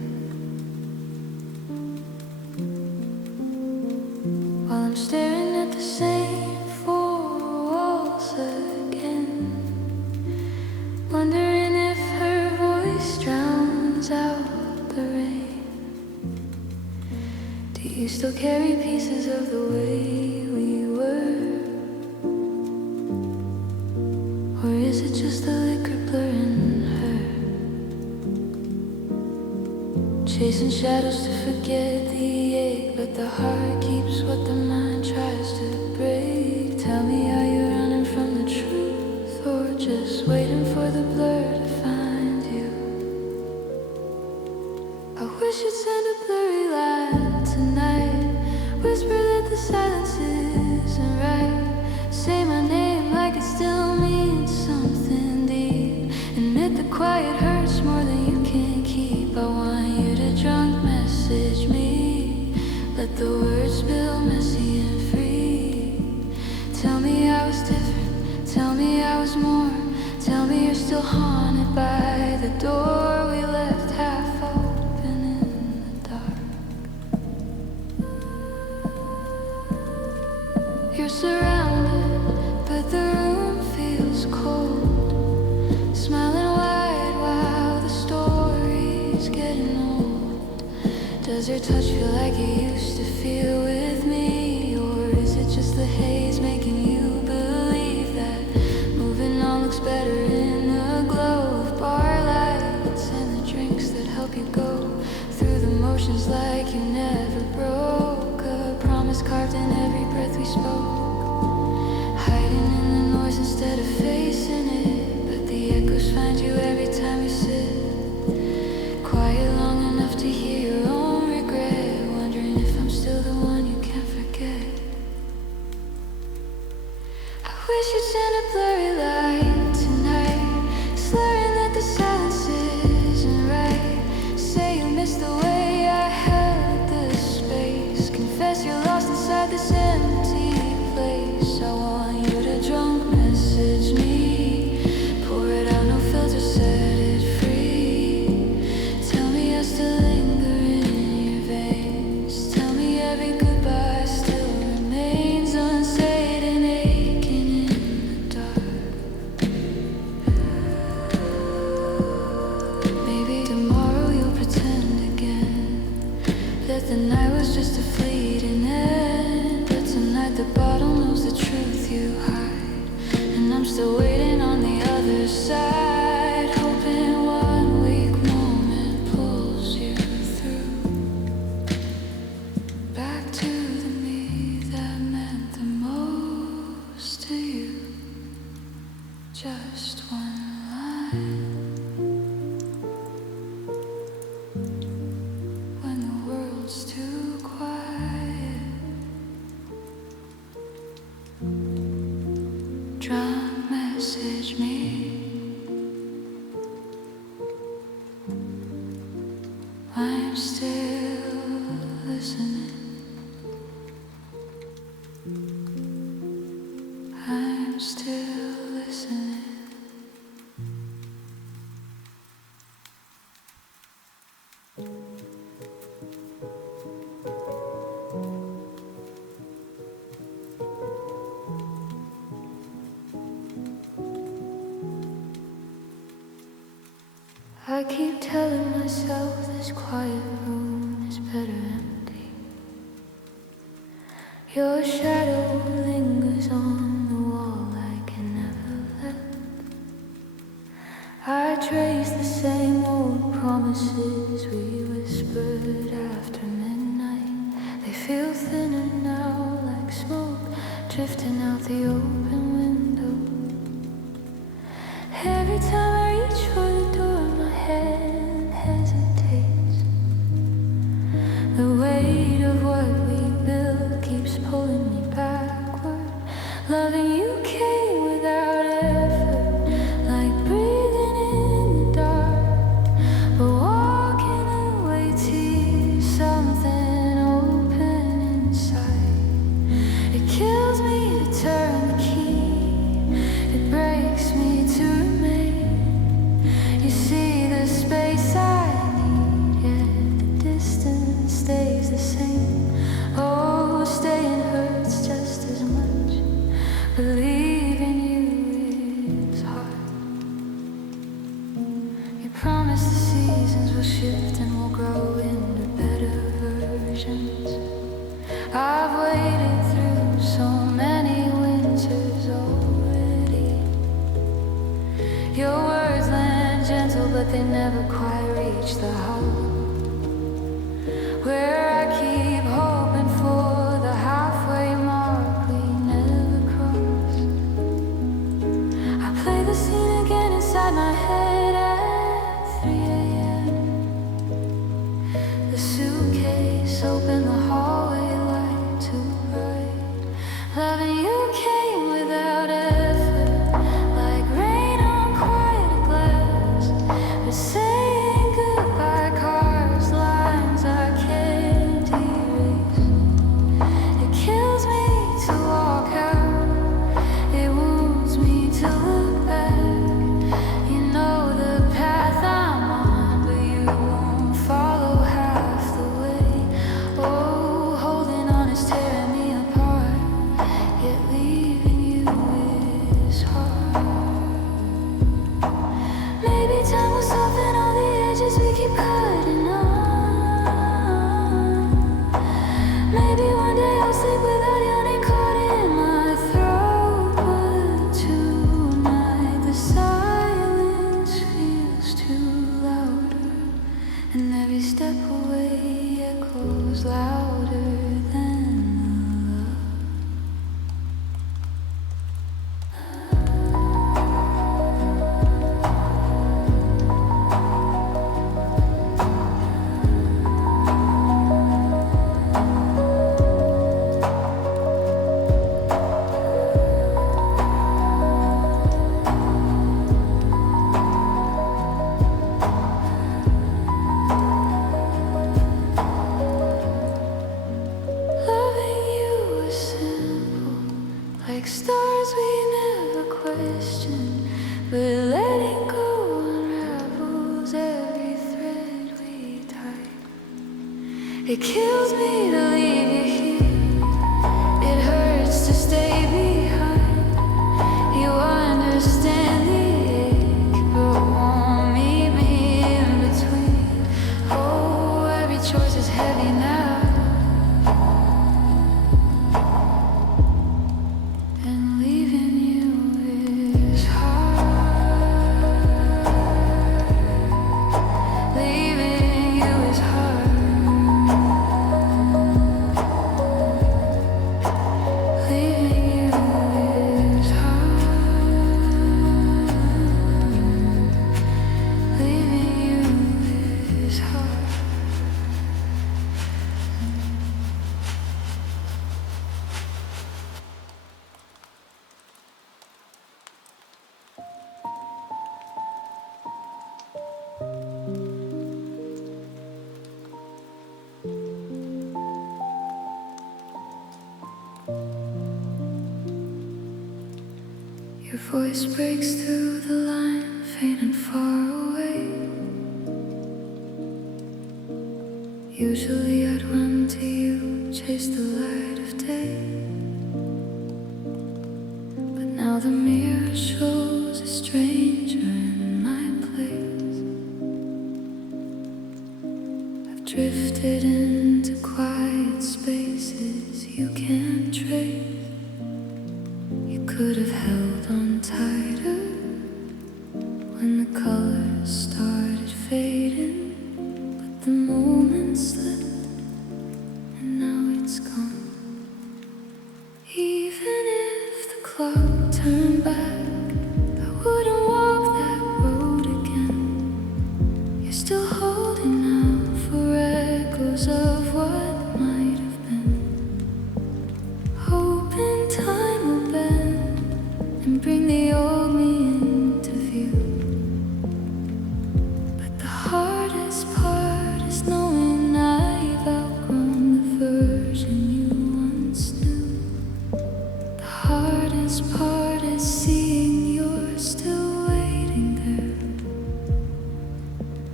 While I'm staring at the same four walls again, wondering if her voice drowns out the rain. Do you still carry pieces of the way we were? Or is it just the liquor blurring her? Chasing shadows to forget the ache, but the heart keeps what the mind tries to break. Tell me, are you running from the truth, or just waiting for the blur to find you? I wish you'd send a blurry light tonight, whisper that the silence isn't right. Say my name like it still means something deep. Admit the quiet hurts more than you can keep. I want you to drunk message me, let the words spill messy and free. Tell me I was different, tell me I was more. Tell me you're still haunted by the door we left half open in the dark. You're surrounded, but the room feels cold. Smiling wide while the story's getting old. Does your touch feel like it used to feel with me? Or is it just the haze making you believe that moving on looks better in the glow of bar lights and the drinks that help you go through the motions like you never broke? A promise carved in every breath we spoke, hiding in the noise instead of facing it. But the echoes find you every time you sit quiet long enough to hear your own regret, wondering if I'm still the one you can't forget. I wish you'd send a blurry light tonight, slurring that the silence isn't right. Say you missed the way I held the space, confess you're lost inside this empty place. I want you to drunk message me, pour it out, no filter, set it free. Tell me I still linger in your veins. Tell me every goodbye still remains unsaid and aching in the dark. Maybe tomorrow you'll pretend again that the night was just a fleeting end, but tonight the bottle knows the truth you hide, and I'm still waiting on the other side, hoping one weak moment pulls you through, back to the me that meant the most to you. Just one line when the world's too quiet. Drunk message me, I'm still listening. I'm still listening. I keep telling myself this quiet room is better empty. Your shadow lingers on the wall like it never left. I trace the same old promises we whispered after midnight. They feel thinner now like smoke drifting out the open window. Every time I reach for the door, my hand hesitates. The weight of what we built keeps pulling me backward. Loving you can't It kills me to leave you here. It hurts to stay behind. You understand the ache, but won't meet me in between. Oh, every choice is heavy now. And leaving you is hard. Leaving you is hard. Leaving you is hard. Leaving you is hard. Your voice breaks through the line, faint and far away. Usually I'd run to you, chase the light of day. But now the mirror shows a stranger in my place. I've drifted into quiet spaces you can't trace. You could have held on tighter when the colors started fading, but the moment slipped and now it's gone. Even if the clock turned back, I wouldn't walk that road again. You're still holding out for echoes of what might have been. Hoping time will bend and bring the old me into view. But the hardest part is knowing I've outgrown the version you once knew. The hardest part is seeing you're still waiting there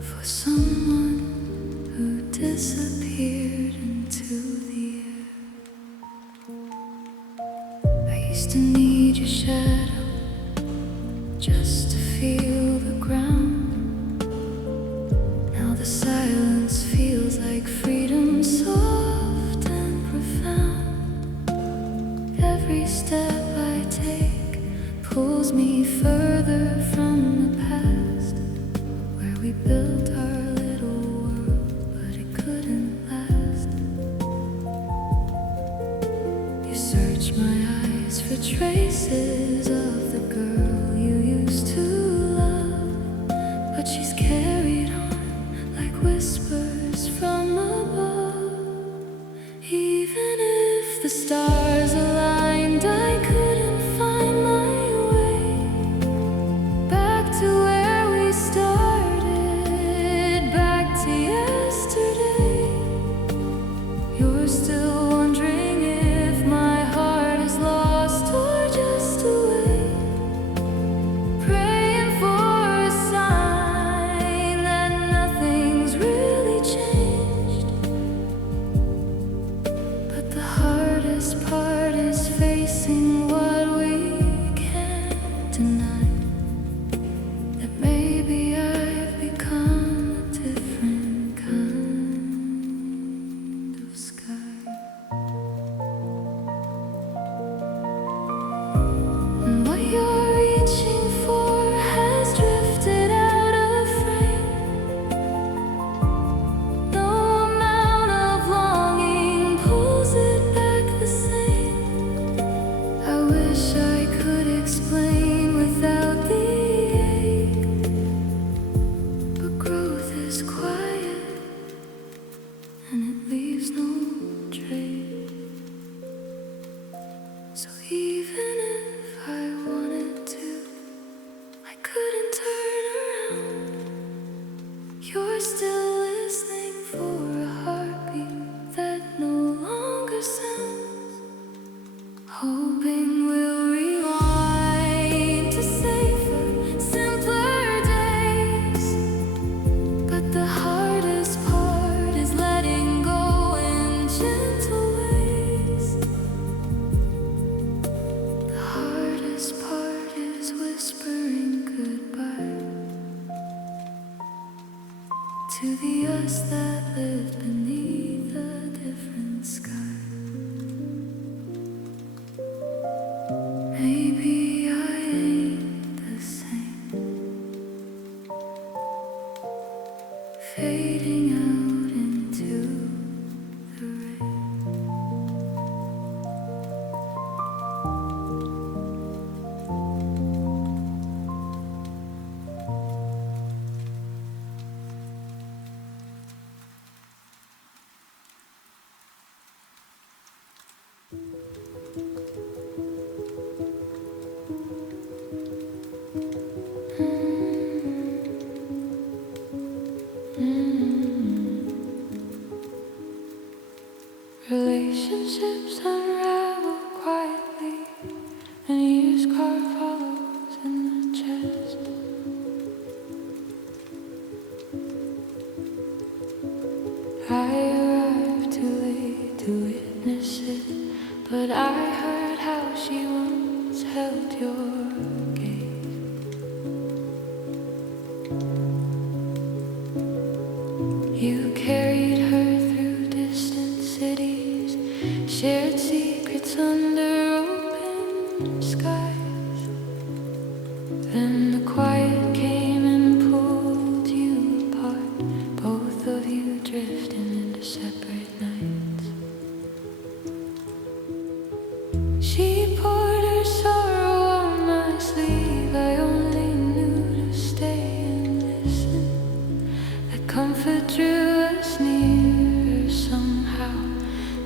for someone who disappeared into the air. I used to need your shadow just to feel the ground. Now the silence feels like freedom, soft and profound. Every step I take pulls me further from the past, where we built our little world, but it couldn't last. You search my eyes for traces of the girl you used to love, but she's carried on like whispers from above. Even if the stars aligned, I couldn't find my way back to where we started, back to yesterday. You're still wondering if my heart is lost or just away, praying for a sign that nothing's really changed. But the hardest part is facing what we can't deny, that maybe I've become a different kind of sky. And what you're reaching for has drifted out of frame. No amount of longing pulls it back the same. I wish I could explain without the ache, but growth is quiet and it leaves no trace. So even if I wanted to, I couldn't turn around. You're still listening for a heartbeat that no longer sounds, hoping we'll rewind to safer, simpler days. But the hardest part is letting go But I heard how she once held your gaze. You carried her through distant cities, shared secrets under open skies. Then the quiet came and pulled you apart, both of you drifting into separate nights. She poured her sorrow on my sleeve. I only knew to stay and listen. That comfort drew us nearer somehow,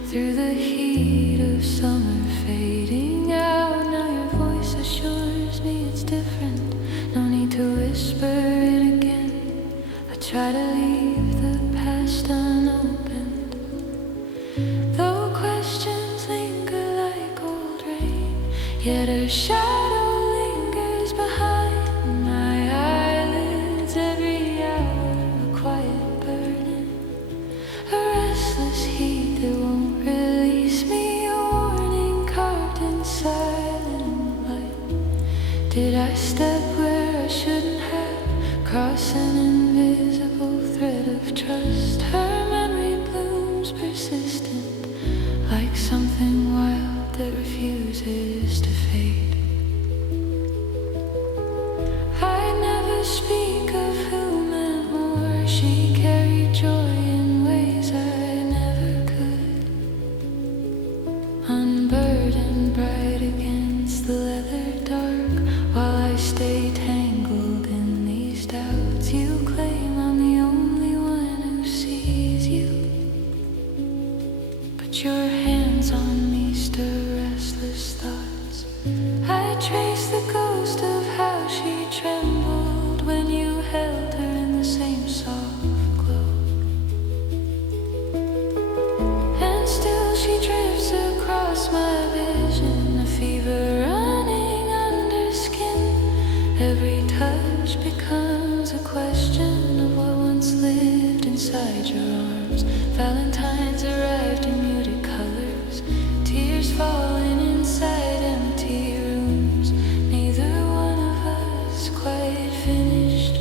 through the heat of summer fading out. Now your voice assures me it's different. No need to whisper it again. I try to leave the past unopened, though questions linger like old rain. Yet her shadow lingers behind my eyelids every hour, a quiet burning, a restless heat that won't release me, a warning carved in silent light. Did I step where I shouldn't have, cross an invisible thread of trust? Her memory blooms persistent, like something wild that refuses to fade. I never speak of who meant more. She carried joy in ways I never could, unburdened, bright against the leather dark. While I stay tangled in these doubts, you claim I'm the only one who sees you, but your hands on me stir restless thoughts. I trace the ghost of how she trembled when you held her in the same soft glow. And still she drifts across my vision, a fever running under skin. Every touch becomes a question of what once lived inside your arms. Valentines arrived in muted colors, tears falling inside empty rooms. Neither one of us quite finished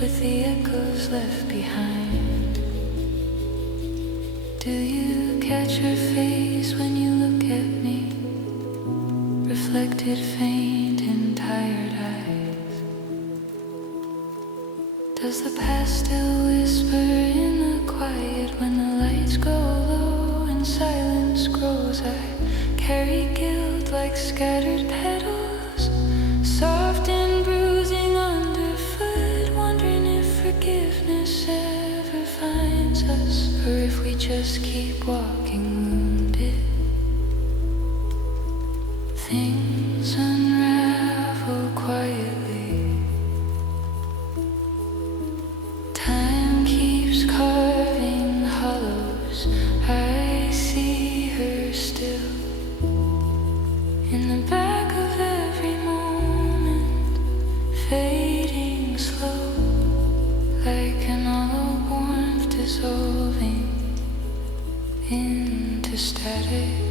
with the echoes left behind. Do you catch her face when you look at me, reflected faint in tired eyes? Does the past still whisper in the quiet when the lights go low and silence grows? I carry guilt like scattered petals, soft and bruising underfoot, wondering if forgiveness ever finds us, or if we just keep walking wounded. Things unravel quietly. Time keeps carving hollows. I see her still in the back of every moment, fading slow, like an hollow warmth dissolving into static.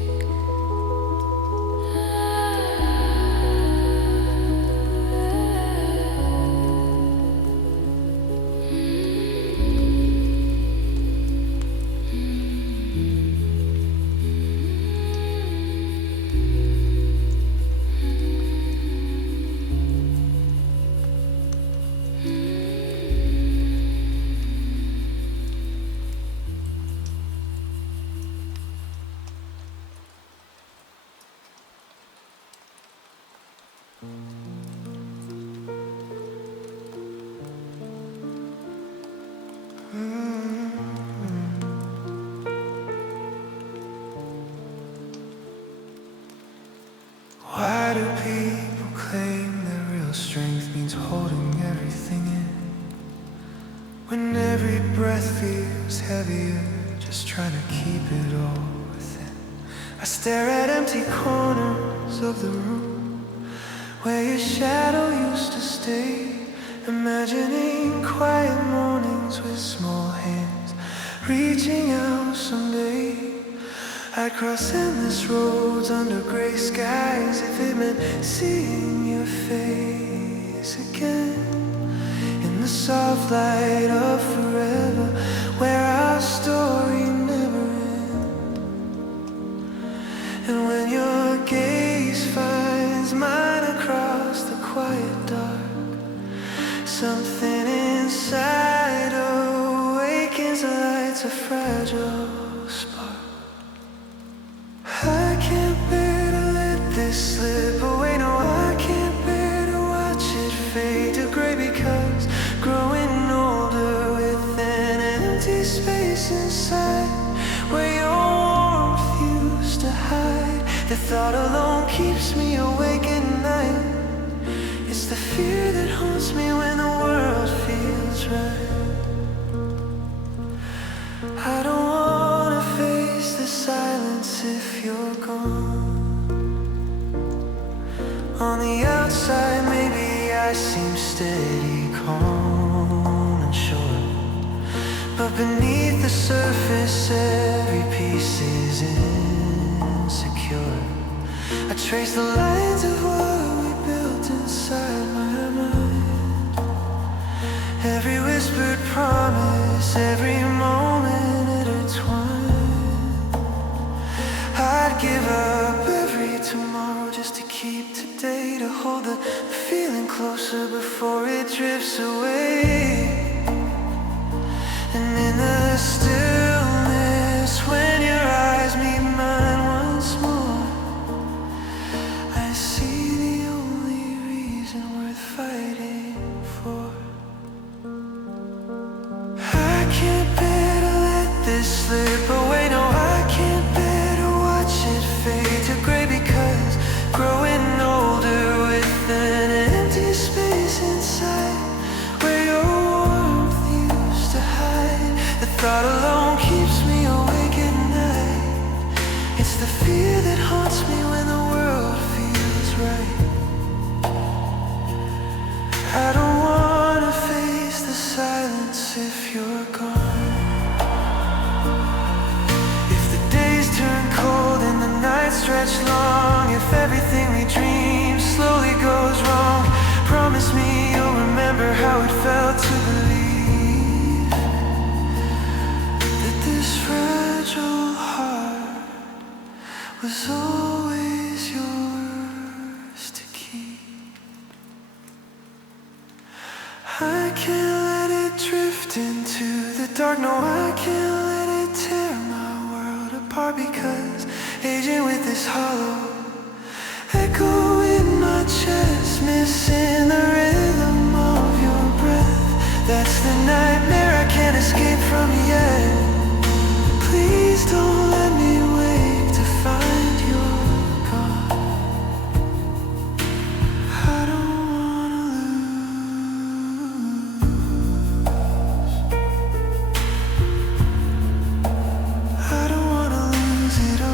Why do people claim that real strength means holding everything in, when every breath feels heavier, just trying to keep it all within? I stare at empty corners of the room where your shadow used to stay, imagining quiet mornings with small hands reaching out someday. I'd cross endless roads under gray skies if it meant seeing your face again. In the soft light of forever, where our story never ends. And when your gaze finds mine across the quiet dark, something inside awakens and lights a fragile spark. I can't bear to let this slip away. No, I can't bear to watch it fade to gray, because growing older with an empty space inside where your warmth used to hide. The thought alone keeps me awake at night. It's the fear that haunts me when the world feels right. I don't wanna face the silence if you're gone. On the outside, maybe I seem steady, calm and sure, but beneath the surface, every piece is insecure. I trace the lines of what we built inside my mind. Every whispered promise, every moment intertwined. I'd give up every tomorrow just to keep today, to hold the feeling closer before it drifts away. And in the stillness, when your eyes meet mine once more, I see the only reason worth fighting for. I can't bear to let this slip away. No, I can't bear to watch it fade to gray, because growing older with an empty space inside where your warmth used to hide. The thought alone keeps me awake at night. It's the fear that haunts me when the world feels right. I don't wanna face the silence if you're gone. If the days turn cold and the nights stretch long, if everything we dream slowly goes wrong, promise me you'll remember how it felt to believe that this fragile heart was always yours to keep. I can't let it drift into the dark. No, I can't let it tear my world apart, because aging with this hollow echo in my chest, missing the rhythm of your breath. That's the nightmare I can't escape from yet. Please don't let me wake to find you're gone. I don't wanna lose. I don't wanna lose it all.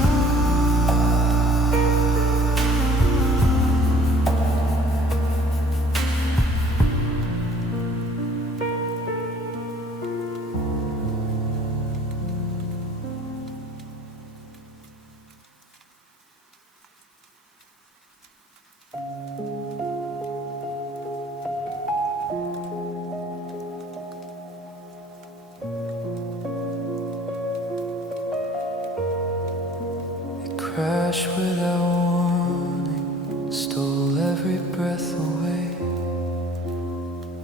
Crash without warning, stole every breath away.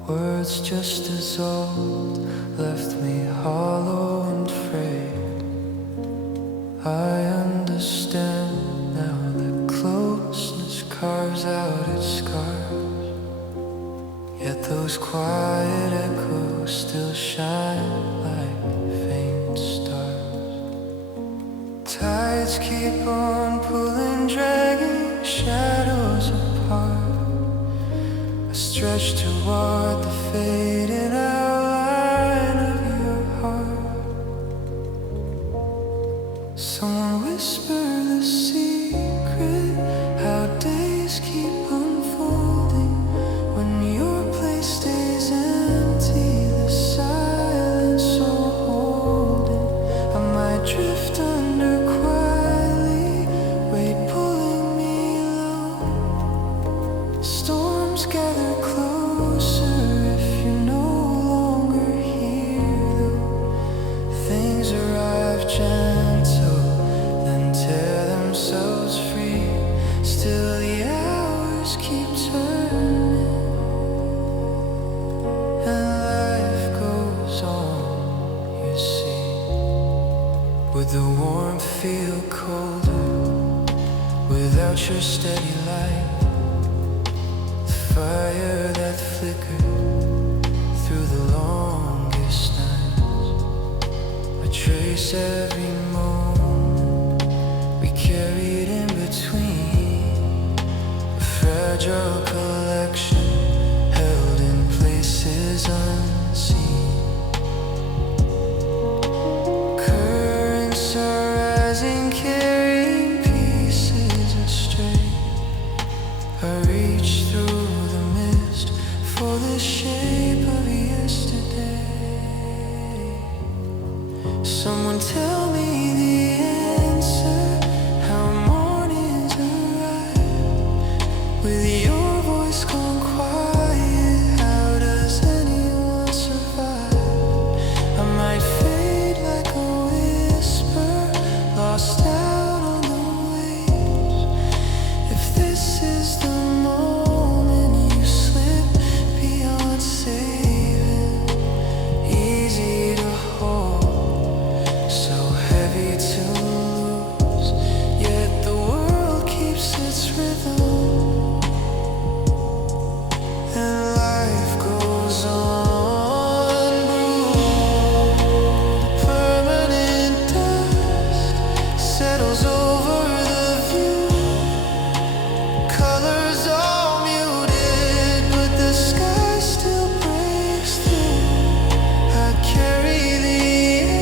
Words just dissolved, left me hollow and frayed. I understand now that closeness carves out its scars, yet those quiet echoes still shine like faint stars. Tides keep on pulling, dragging shadows apart. I stretch toward the fading outline of your heart. Someone whisper the secret, how days keep unfolding when your place stays empty. The silence so holding, I might drift under quiet. without your steady light, the fire that flickered through the longest nights. I trace every moment we carried in between, a fragile collection held in places unseen. Currents are rising, carrying pieces astray. I reach through the mist for the shape of yesterday. Someone tell me the answer, how mornings arrive. With your voice gone quiet, how does anyone survive? I might fade like a whisper, lost out on the waves. If this is the moment you slip beyond saving, easy to hold, so heavy to lose, yet the world keeps its rhythm, and life goes on. Bruised, permanent dust settles over the view. Colors all muted, but the sky still breaks through. I carry the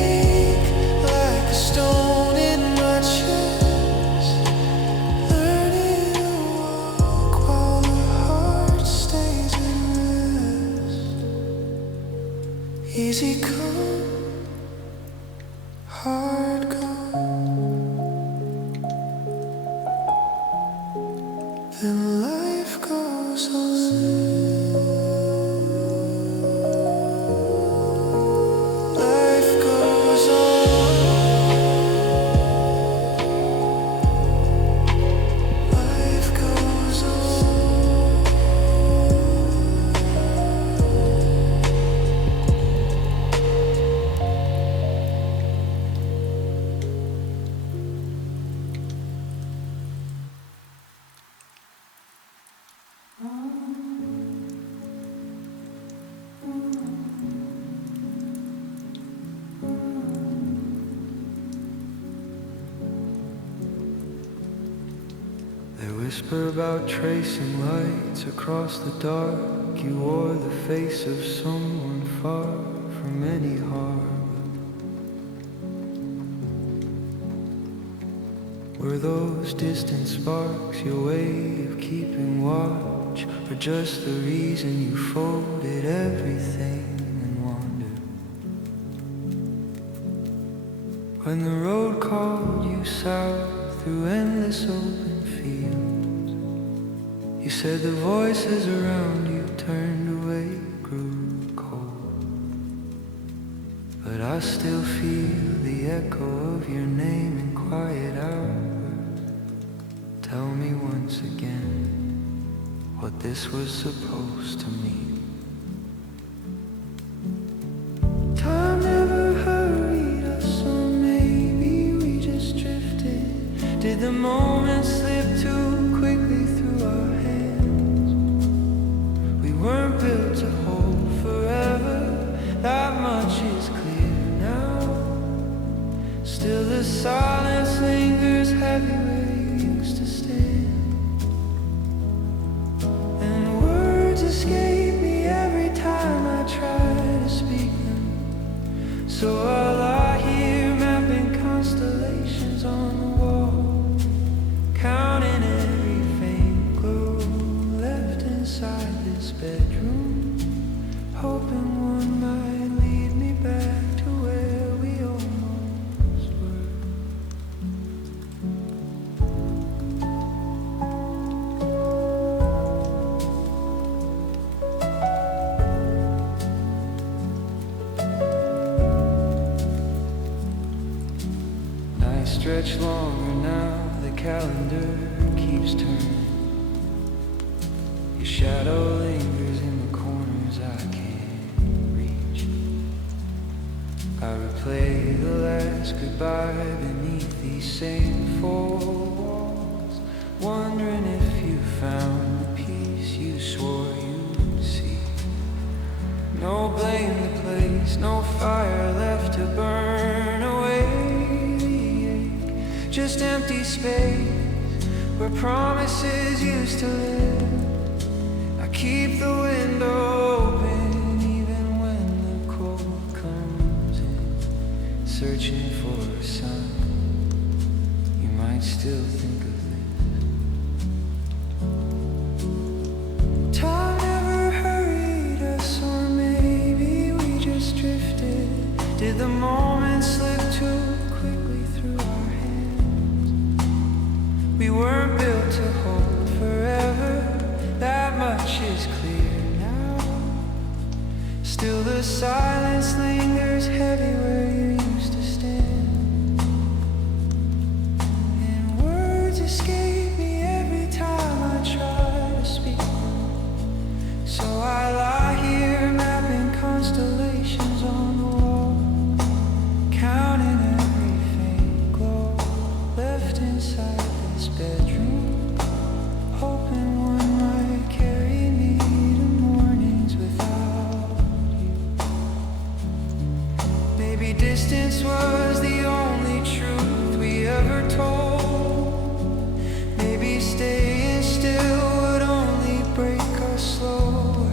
ache like a stone in my chest, learning to walk while the heart stays at rest. Easy come, hard go, then life goes on. Life goes on. Life goes on. They whisper about tracing lights across the dark. You wore the face of someone far from any harbor. Were those distant sparks your way of keeping watch, or just the reason you folded everything and wandered? When the road called you south through endless open fields, you said the voices around you turned away, grew cold. But I still feel the echo of your name in quiet hours. Tell me once again what this was supposed to mean. Time never hurried us, or maybe we just drifted. Did the moment slip too quickly through our hands? We weren't built to hold forever, that much is clear now. Still the silence lingers heavy where you used to stand, and words escape me every time I try to speak them. So I'll lie here mapping constellations on the wall, counting every faint glow left inside this bedroom, hoping one might lead me back to where we almost were. Nights stretch longer now, the calendar keeps turning. Your shadow lingers in the corners I can't reach. I replay the last goodbye beneath these same four walls. One just empty space where promises used to live. I keep the window open even when the cold comes in, searching for a sign. You might still think of this. Time never hurried us, or maybe we just drifted. Did the moment slip too quickly through our hands? We weren't built to hold forever, that much is clear now. Still the silence lingers heavy where you used to stand, and words escape me every time I try to speak. So I lie here mapping constellations on the wall, counting every faint glow left inside this bedroom, hoping one might carry me to mornings without you. Maybe distance was the only truth we ever told. Maybe staying still would only break us slower.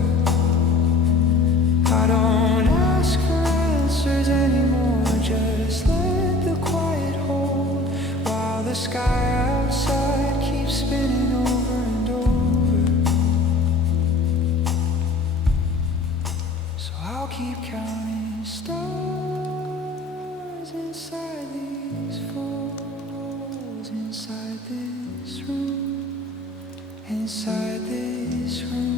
I don't ask for answers anymore, just let the quiet hold while the sky outside keeps spinning over and over. So I'll keep counting stars inside these four walls, inside this room, inside this room.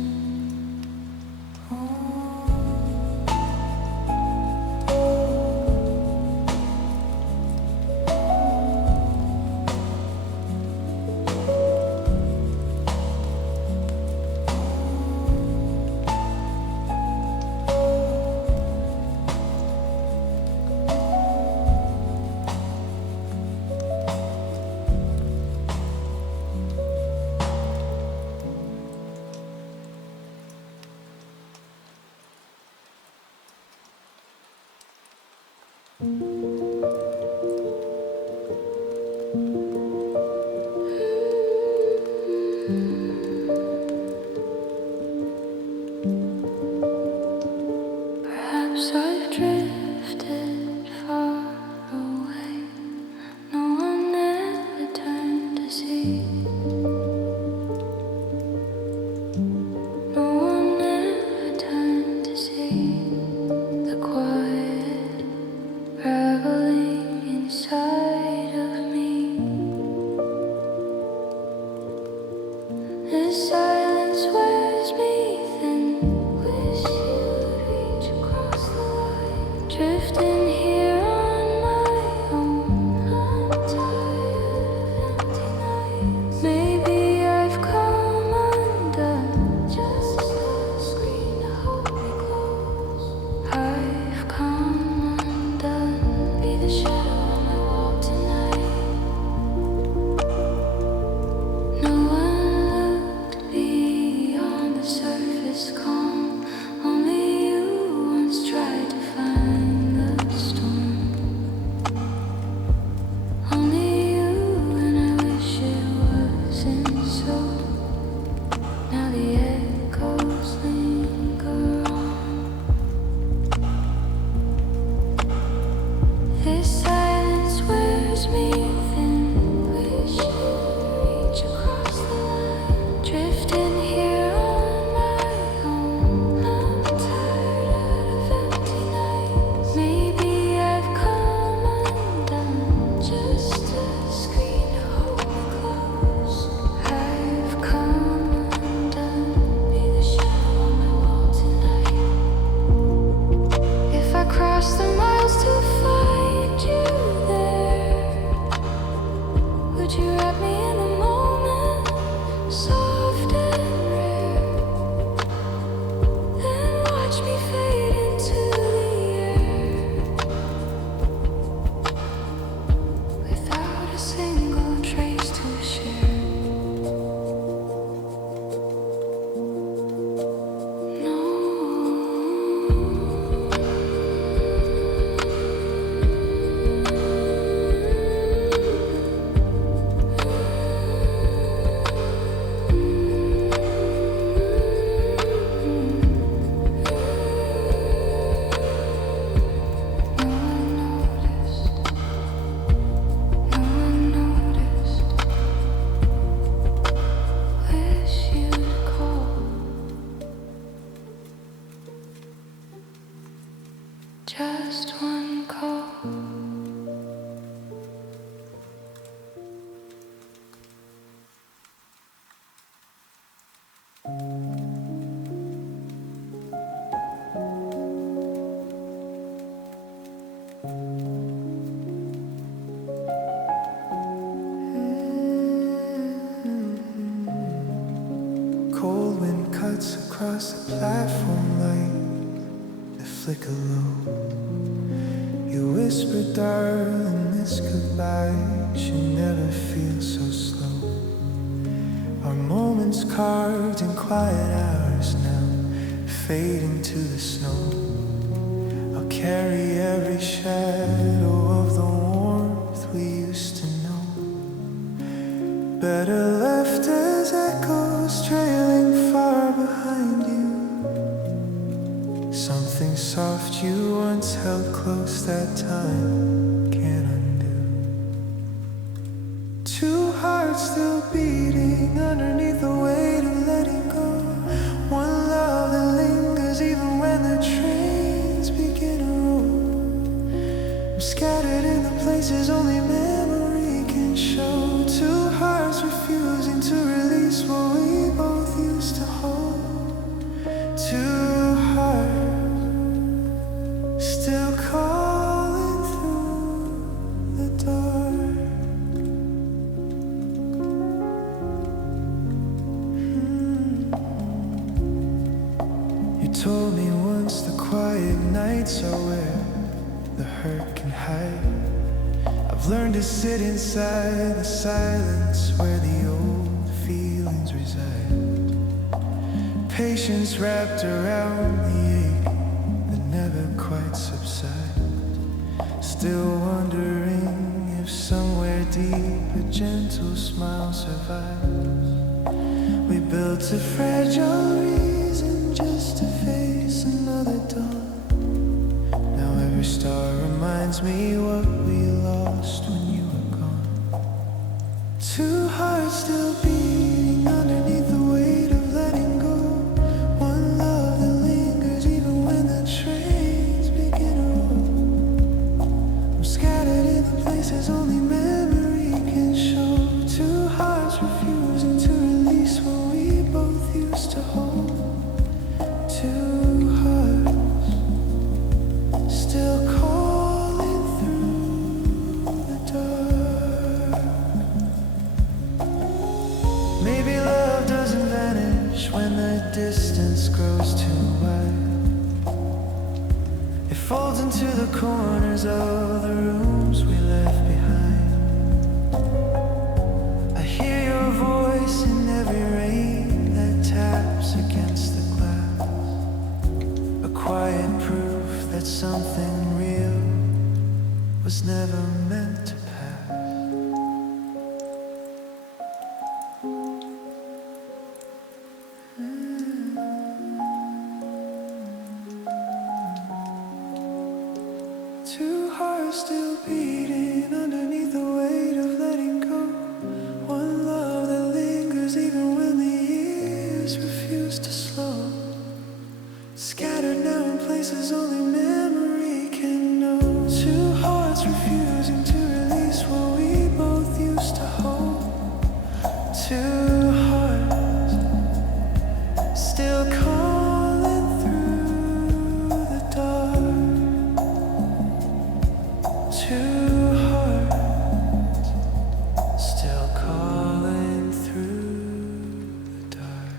Perhaps I've drifted far away. No one ever turned to see. No one ever turned to see the quiet reveling inside of me. The silence wears me thin. Wish you'd reach across the line. Drifting here on my own. I'm tired of empty nights. Maybe I've come undone. Just a screen to hold me close. I've come undone. Be the shadow on my wall tonight. No one looked beyond. Cold wind cuts across the platform light, the flicker low. You whisper, darling, this goodbye should never feel so slow. Our moments carved in quiet hours now, fading to the snow. I'll carry every shadow of the warmth we used to know. Better left as echoes trailing far behind you. Something soft you once held close that time can't undo. Two hearts still beating underneath the weight of letting go. One love that lingers even when the trains begin to roll. I'm scattered in the places only memory can show. Two hearts refusing to release what we both used to hold. Two hearts still calling through the dark. You told me once the quiet nights are where the hurt can hide. I've learned to sit inside the silence where the old feelings reside. Patience wrapped around the ache that never quite subside. Still wondering if somewhere deep a gentle smile survives. We built a fragile reason just to face another dawn. Now every star reminds me what we lost when you were gone. Two hearts still beating underneath the weight of letting go. One love that lingers even when the trains begin to roll. I'm scattered in the places only memory can show. Two hearts refusing to release what we both used to hold. Two hearts still calling through the dark. Maybe love doesn't vanish when the distance grows too wide. It folds into the corners of the rooms we left behind. I hear your voice in every rain that taps against the glass. A quiet proof that something real was never meant to pass. Two hearts still beating underneath the weight of letting go. One love that lingers even when the years refuse to slow. Scattered now in places only memory can know. Two hearts refusing to release what we both used to hold. Two hearts still calling through the dark. Two hearts still calling through the dark.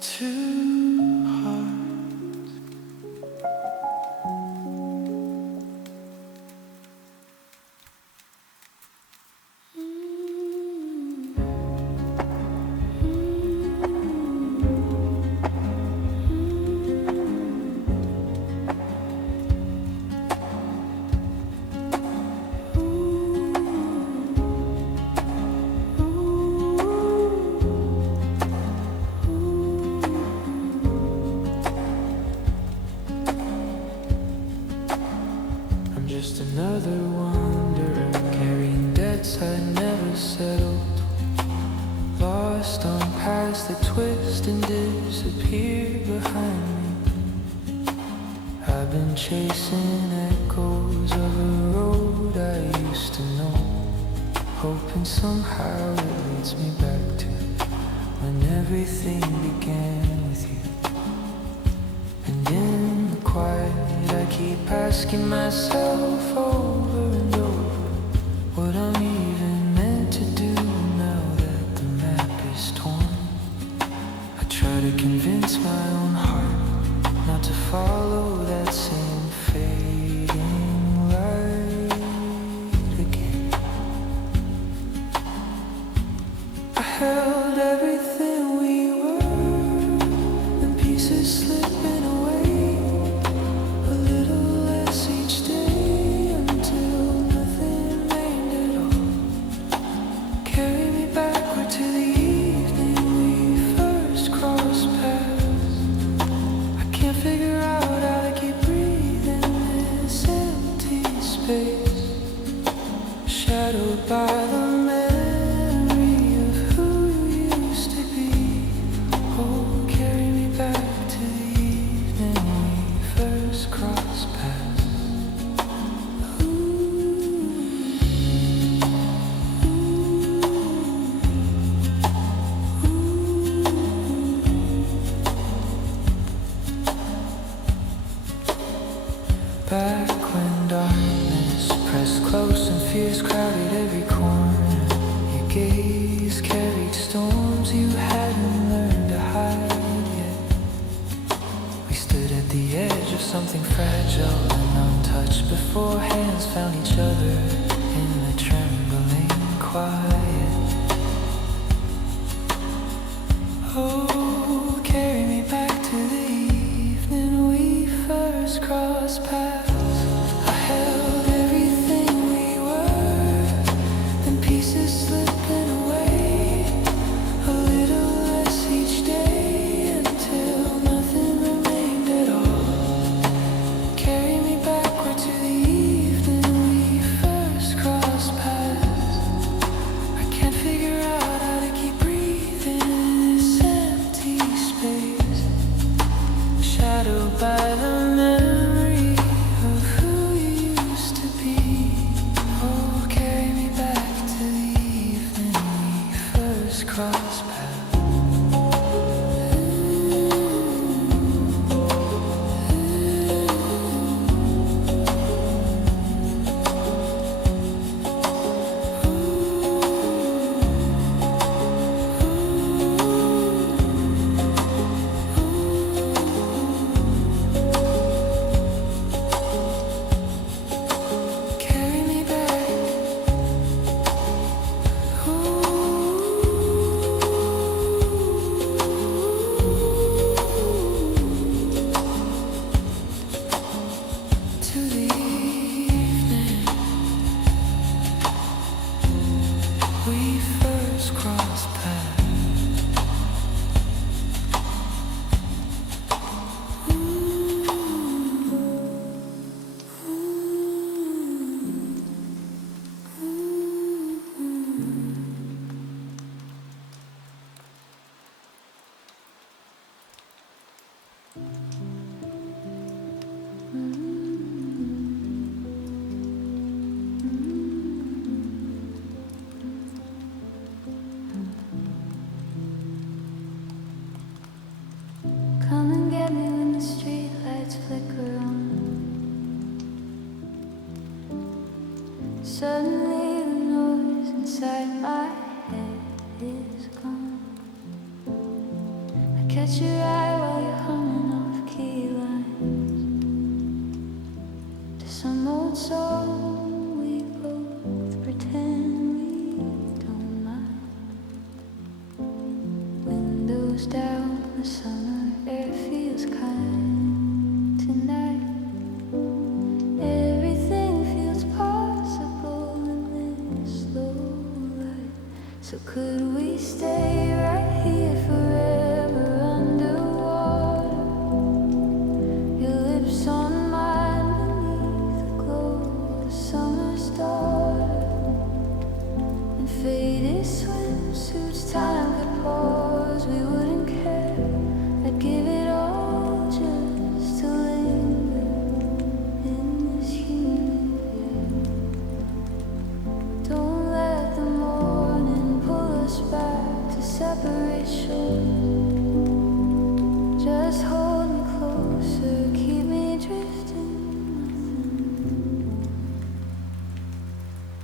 Two hearts. I'm just another wanderer carrying debts I never settled. Lost on paths that twist and disappear behind me. I've been chasing echoes of a road I used to know, hoping somehow it leads me back to when everything began with you. And in the quiet I keep asking myself over and over what I'm even meant to do now that the map is torn. I try to convince my own heart not to follow that same fading light again. I held everything we were, and pieces slipping away, a little less each day until nothing remained at all. Carry me backward to the evening we first crossed paths. I can't figure out how to keep breathing this empty space, shadowed by the memory of who you used to be. Oh, carry me back to the evening we first crossed paths. Back when darkness pressed close and fears crowded every corner, your gaze carried storms you hadn't learned to hide yet. We stood at the edge of something fragile and untouched before hands found each other in the trembling quiet. Oh, carry me back to the evening we first crossed paths. I held everything we were, and pieces slipping away, a little less each day until nothing remained at all. Carry me backward to the evening we first crossed paths. I can't figure out how to keep breathing in this empty space, shadowed by the memory of who you used to be. Oh, carry me back to the evening we first crossed paths. Carry me back, to the evening we first crossed paths. Come and get me when the streetlights flicker on. Suddenly the noise inside my head is gone. I catch your eye while you're humming off key lines to some old song we both pretend we don't mind. Windows down, the summer air feels kind tonight. Everything feels possible in this slow light. So could we stay right here forever underwater? Your lips on mine beneath the glow of a summer star. In faded swimsuits, time could pause. We wouldn't care. I'd give it all just to linger in this humid air. Don't let them separate shores. Just hold me closer, keep me drifting, nothing.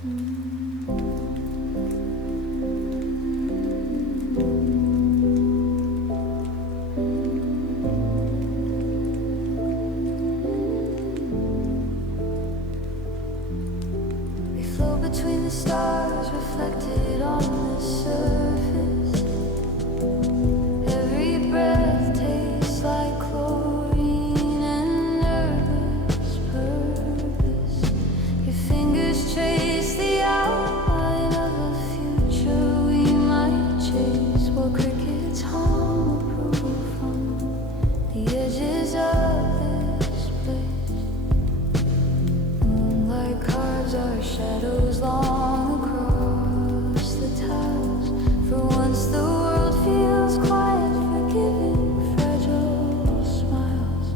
We float between the stars, reflected on the surface. Every breath tastes like chlorine and nervous purpose. Your fingers trace the outline of a future we might chase, while crickets hum approval from the edges of this place. Moonlight carves our shadows long across the tiles. For once the world feels quiet, forgiving fragile smiles.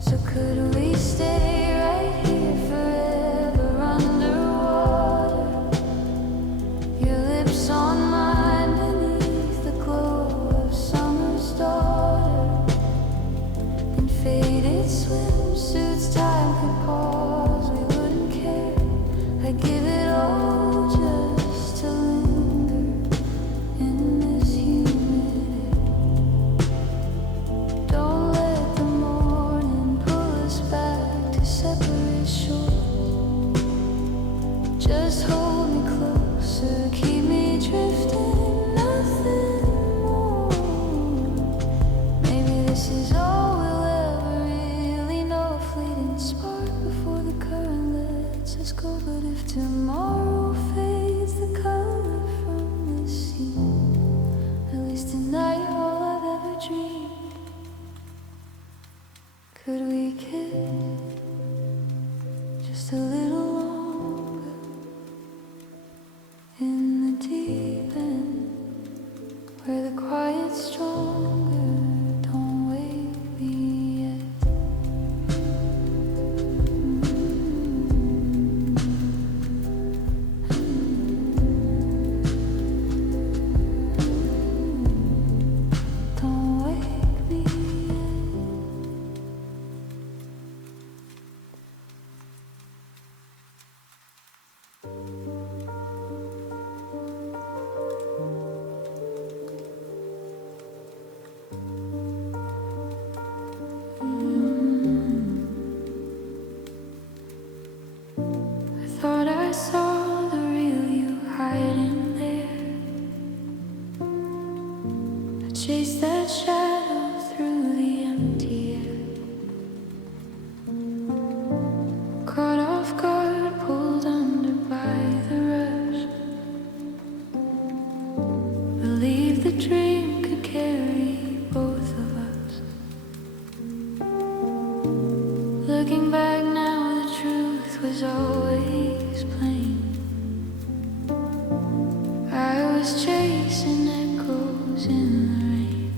So could we stay right here forever underwater? Your lips on mine beneath the glow of summer's daughter. In faded swimsuits, time could pause, we wouldn't care. I'd give it all just to linger in this humidity. Don't let the morning pull us back to separate shores. Just hold me closer, keep me drifting, nothing more. Maybe this is all we'll ever really know, a fleeting spark before the current lets us go. But if tomorrow fades the color from the scene, at least tonight all I've ever dreamed. Could we kiss just a little longer in the deep end, where the quiet's stronger? Don't wake me yet. Don't wake me yet. I thought I saw the real you hiding there. I chased that shadow through the empty air. Caught off guard, pulled under by the rush. Believed the dream could carry both of us. Looking back now, the truth was always plain. I was chasing echoes in the rain.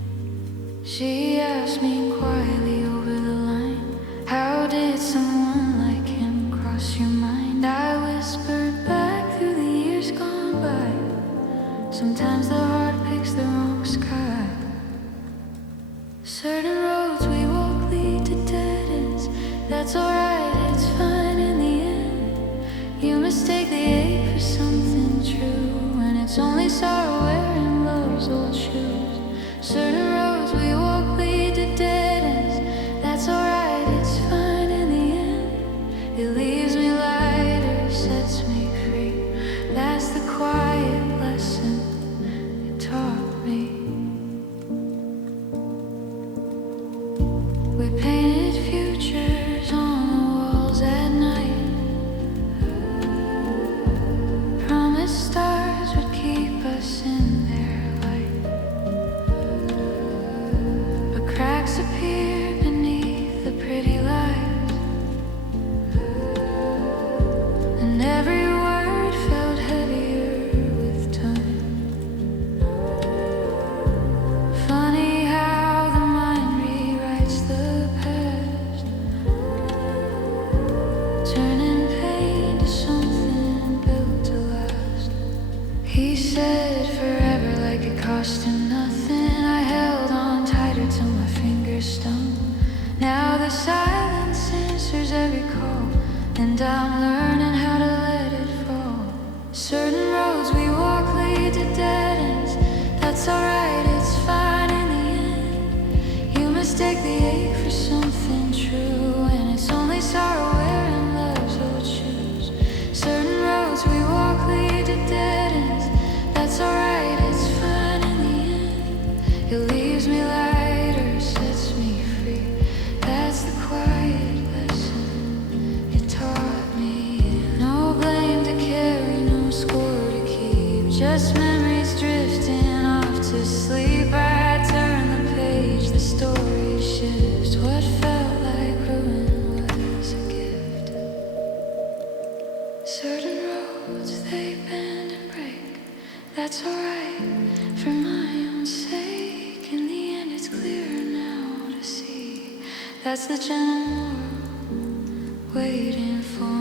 She asked me quietly over the line, how did someone like him cross your mind? I whispered back through the years gone by, sometimes the heart picks the wrong sky. Certain roads we walk lead to dead ends. That's alright, it's fine in the end. You mistake the ache for something true, and it's only sorrow wearing love's old shoes. Certain roads we walk lead to dead ends. That's alright, it's fine in the end. It leaves me lighter, sets me free. That's the quiet lesson it taught me. We painted futures on the walls at night. Promised stars would keep us in their light. But cracks appeared beneath the pretty lights, and every word felt heavier with time. Funny how the mind rewrites the past, turning pain to something built to last. He said forever like it cost him nothing. Certain roads we walk lead to dead ends. That's alright, it's fine in the end. You mistake the ache for something true, and it's only sorrow wearing love's old shoes. Certain roads we walk lead to dead ends. That's alright, it's fine in the end. It leaves me lighter, sets me free. That's the quiet lesson it taught me. No blame to carry, no score to keep. Just memories drifting off to sleep. I turn the page, the story shifts. What felt like ruin was a gift. Certain roads, they bend and break. That's alright, for my own sake. In the end, it's clearer now to see. That's the gentle moral waiting for